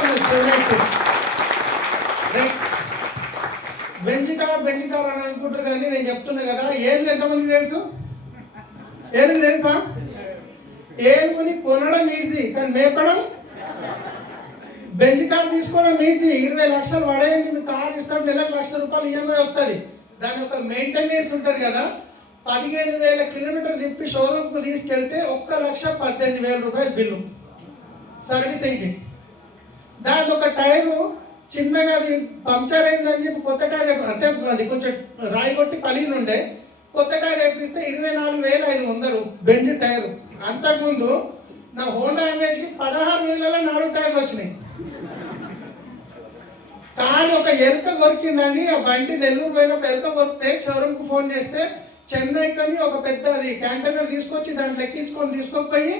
బెంజ్ కార్ అని అనుకుంటారు. కానీ నేను చెప్తున్నా కదా, ఏనుగు ఎంతమందికి తెలుసు? ఏనుగు తెలుసా? ఏనుగుని కొనడం ఈజీ, కానీ మేపడం. బెంజ్ కార్ తీసుకోవడం ఈజీ, 20 లక్షలు పడేయండి, మీకు కార్ ఇస్తాడు, నెలకు ₹1,00,000 ఈఎంఐ వస్తుంది. దాని ఒక మెయింటెనెన్స్ ఉంటుంది కదా, 15,000 కిలోమీటర్లు తిప్పి షోరూమ్కు తీసుకెళ్తే ₹1,18,000 బిల్లు సర్వీసింగ్కి. దాని ఒక టైరు చిన్నగా అది పంక్చర్ అయిందని చెప్పి కొత్త టైర్, అంటే అది కొంచెం రాయి కొట్టి పలిగినుండే, కొత్త టైర్ వేపిస్తే 24,500 బెంజ్ టైరు. అంతకుముందు నా హోండా ఇమేజ్కి 16,000లో 4 టైర్లు వచ్చినాయి. కానీ ఒక ఎలుక కొరికిందని ఆ బండి నెల్లూరు పోయినప్పుడు ఎలుక కొరికితే షోరూమ్కి ఫోన్ చేస్తే చెన్నైకని ఒక పెద్ద అది క్యాంటైనర్ తీసుకొచ్చి దాంట్లో ఎక్కించుకొని తీసుకొని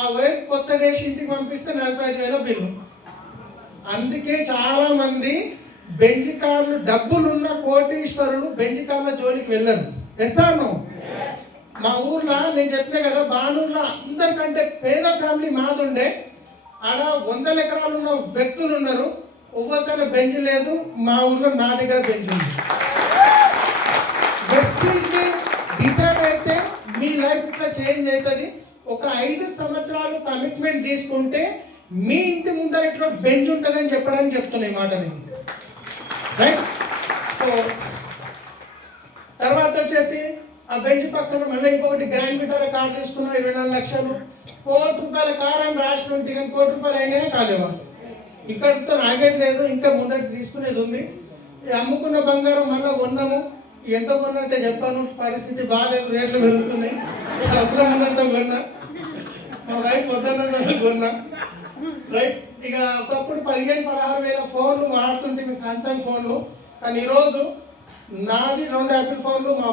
ఆ వైర్ కొత్త దేశం ఇంటికి పంపిస్తే 45,000 బిల్లు. అందుకే చాలా మంది బెంజ్ కార్లు, డబ్బులున్న కోటీశ్వరులు బెంజ్ కార్ల జోలికి వెళ్ళరు. ఎస్ఆర్నో మా ఊర్లో నేను చెప్పినా కదా, బానూరులో అందరికంటే పేద ఫ్యామిలీ మాదుండే. ఆడ 100 ఎకరాలు ఉన్న వ్యక్తులు ఉన్నారు, ఒవ్వొక్కరు బెంజ్ లేదు. మా ఊర్లో నా దగ్గర బెంజ్ ఉంది. వెస్టీజ్ని డిసైడ్ అయితే మీ లైఫ్ ఇట్లా చేంజ్ అవుతుంది. ఒక 5 సంవత్సరాలు కమిట్మెంట్ తీసుకుంటే మీ ఇంటి ముందర ఇట్లా బెంజ్ ఉంటుందని చెప్పడానికి చెప్తున్నా ఈ మాట నేను. రైట్. సో తర్వాత వచ్చేసి ఆ బెంజ్ పక్కన మళ్ళీ ఇంకొకటి గ్రాండ్ విటారా కార్ తీసుకున్నా, 24 లక్షలు. ₹1,00,00,000 కార్ అని రాసిన ఉంటే కానీ ₹1,00,00,000 అయినా కాలేవా? ఇక్కడితో నాగేది లేదు, ఇంకా ముందటి తీసుకునేది ఉంది. అమ్ముకున్న బంగారం మళ్ళీ కొన్నాము. ఎంత కొన్నా అయితే చెప్పాను, పరిస్థితి బాగాలేదు, రేట్లు పెరుగుతున్నాయి. అవసరం ఉన్నంత కొన్నా, మా వైఫ్ వద్దన్న కొన్నా. రైట్. ఇక ఒకప్పుడు 15,000-16,000 ఫోన్లు వాడుతుంటే మీ సామ్సంగ్ ఫోన్లు, కానీ ఈరోజు నాది 2 యాపిల్ ఫోన్లు, మా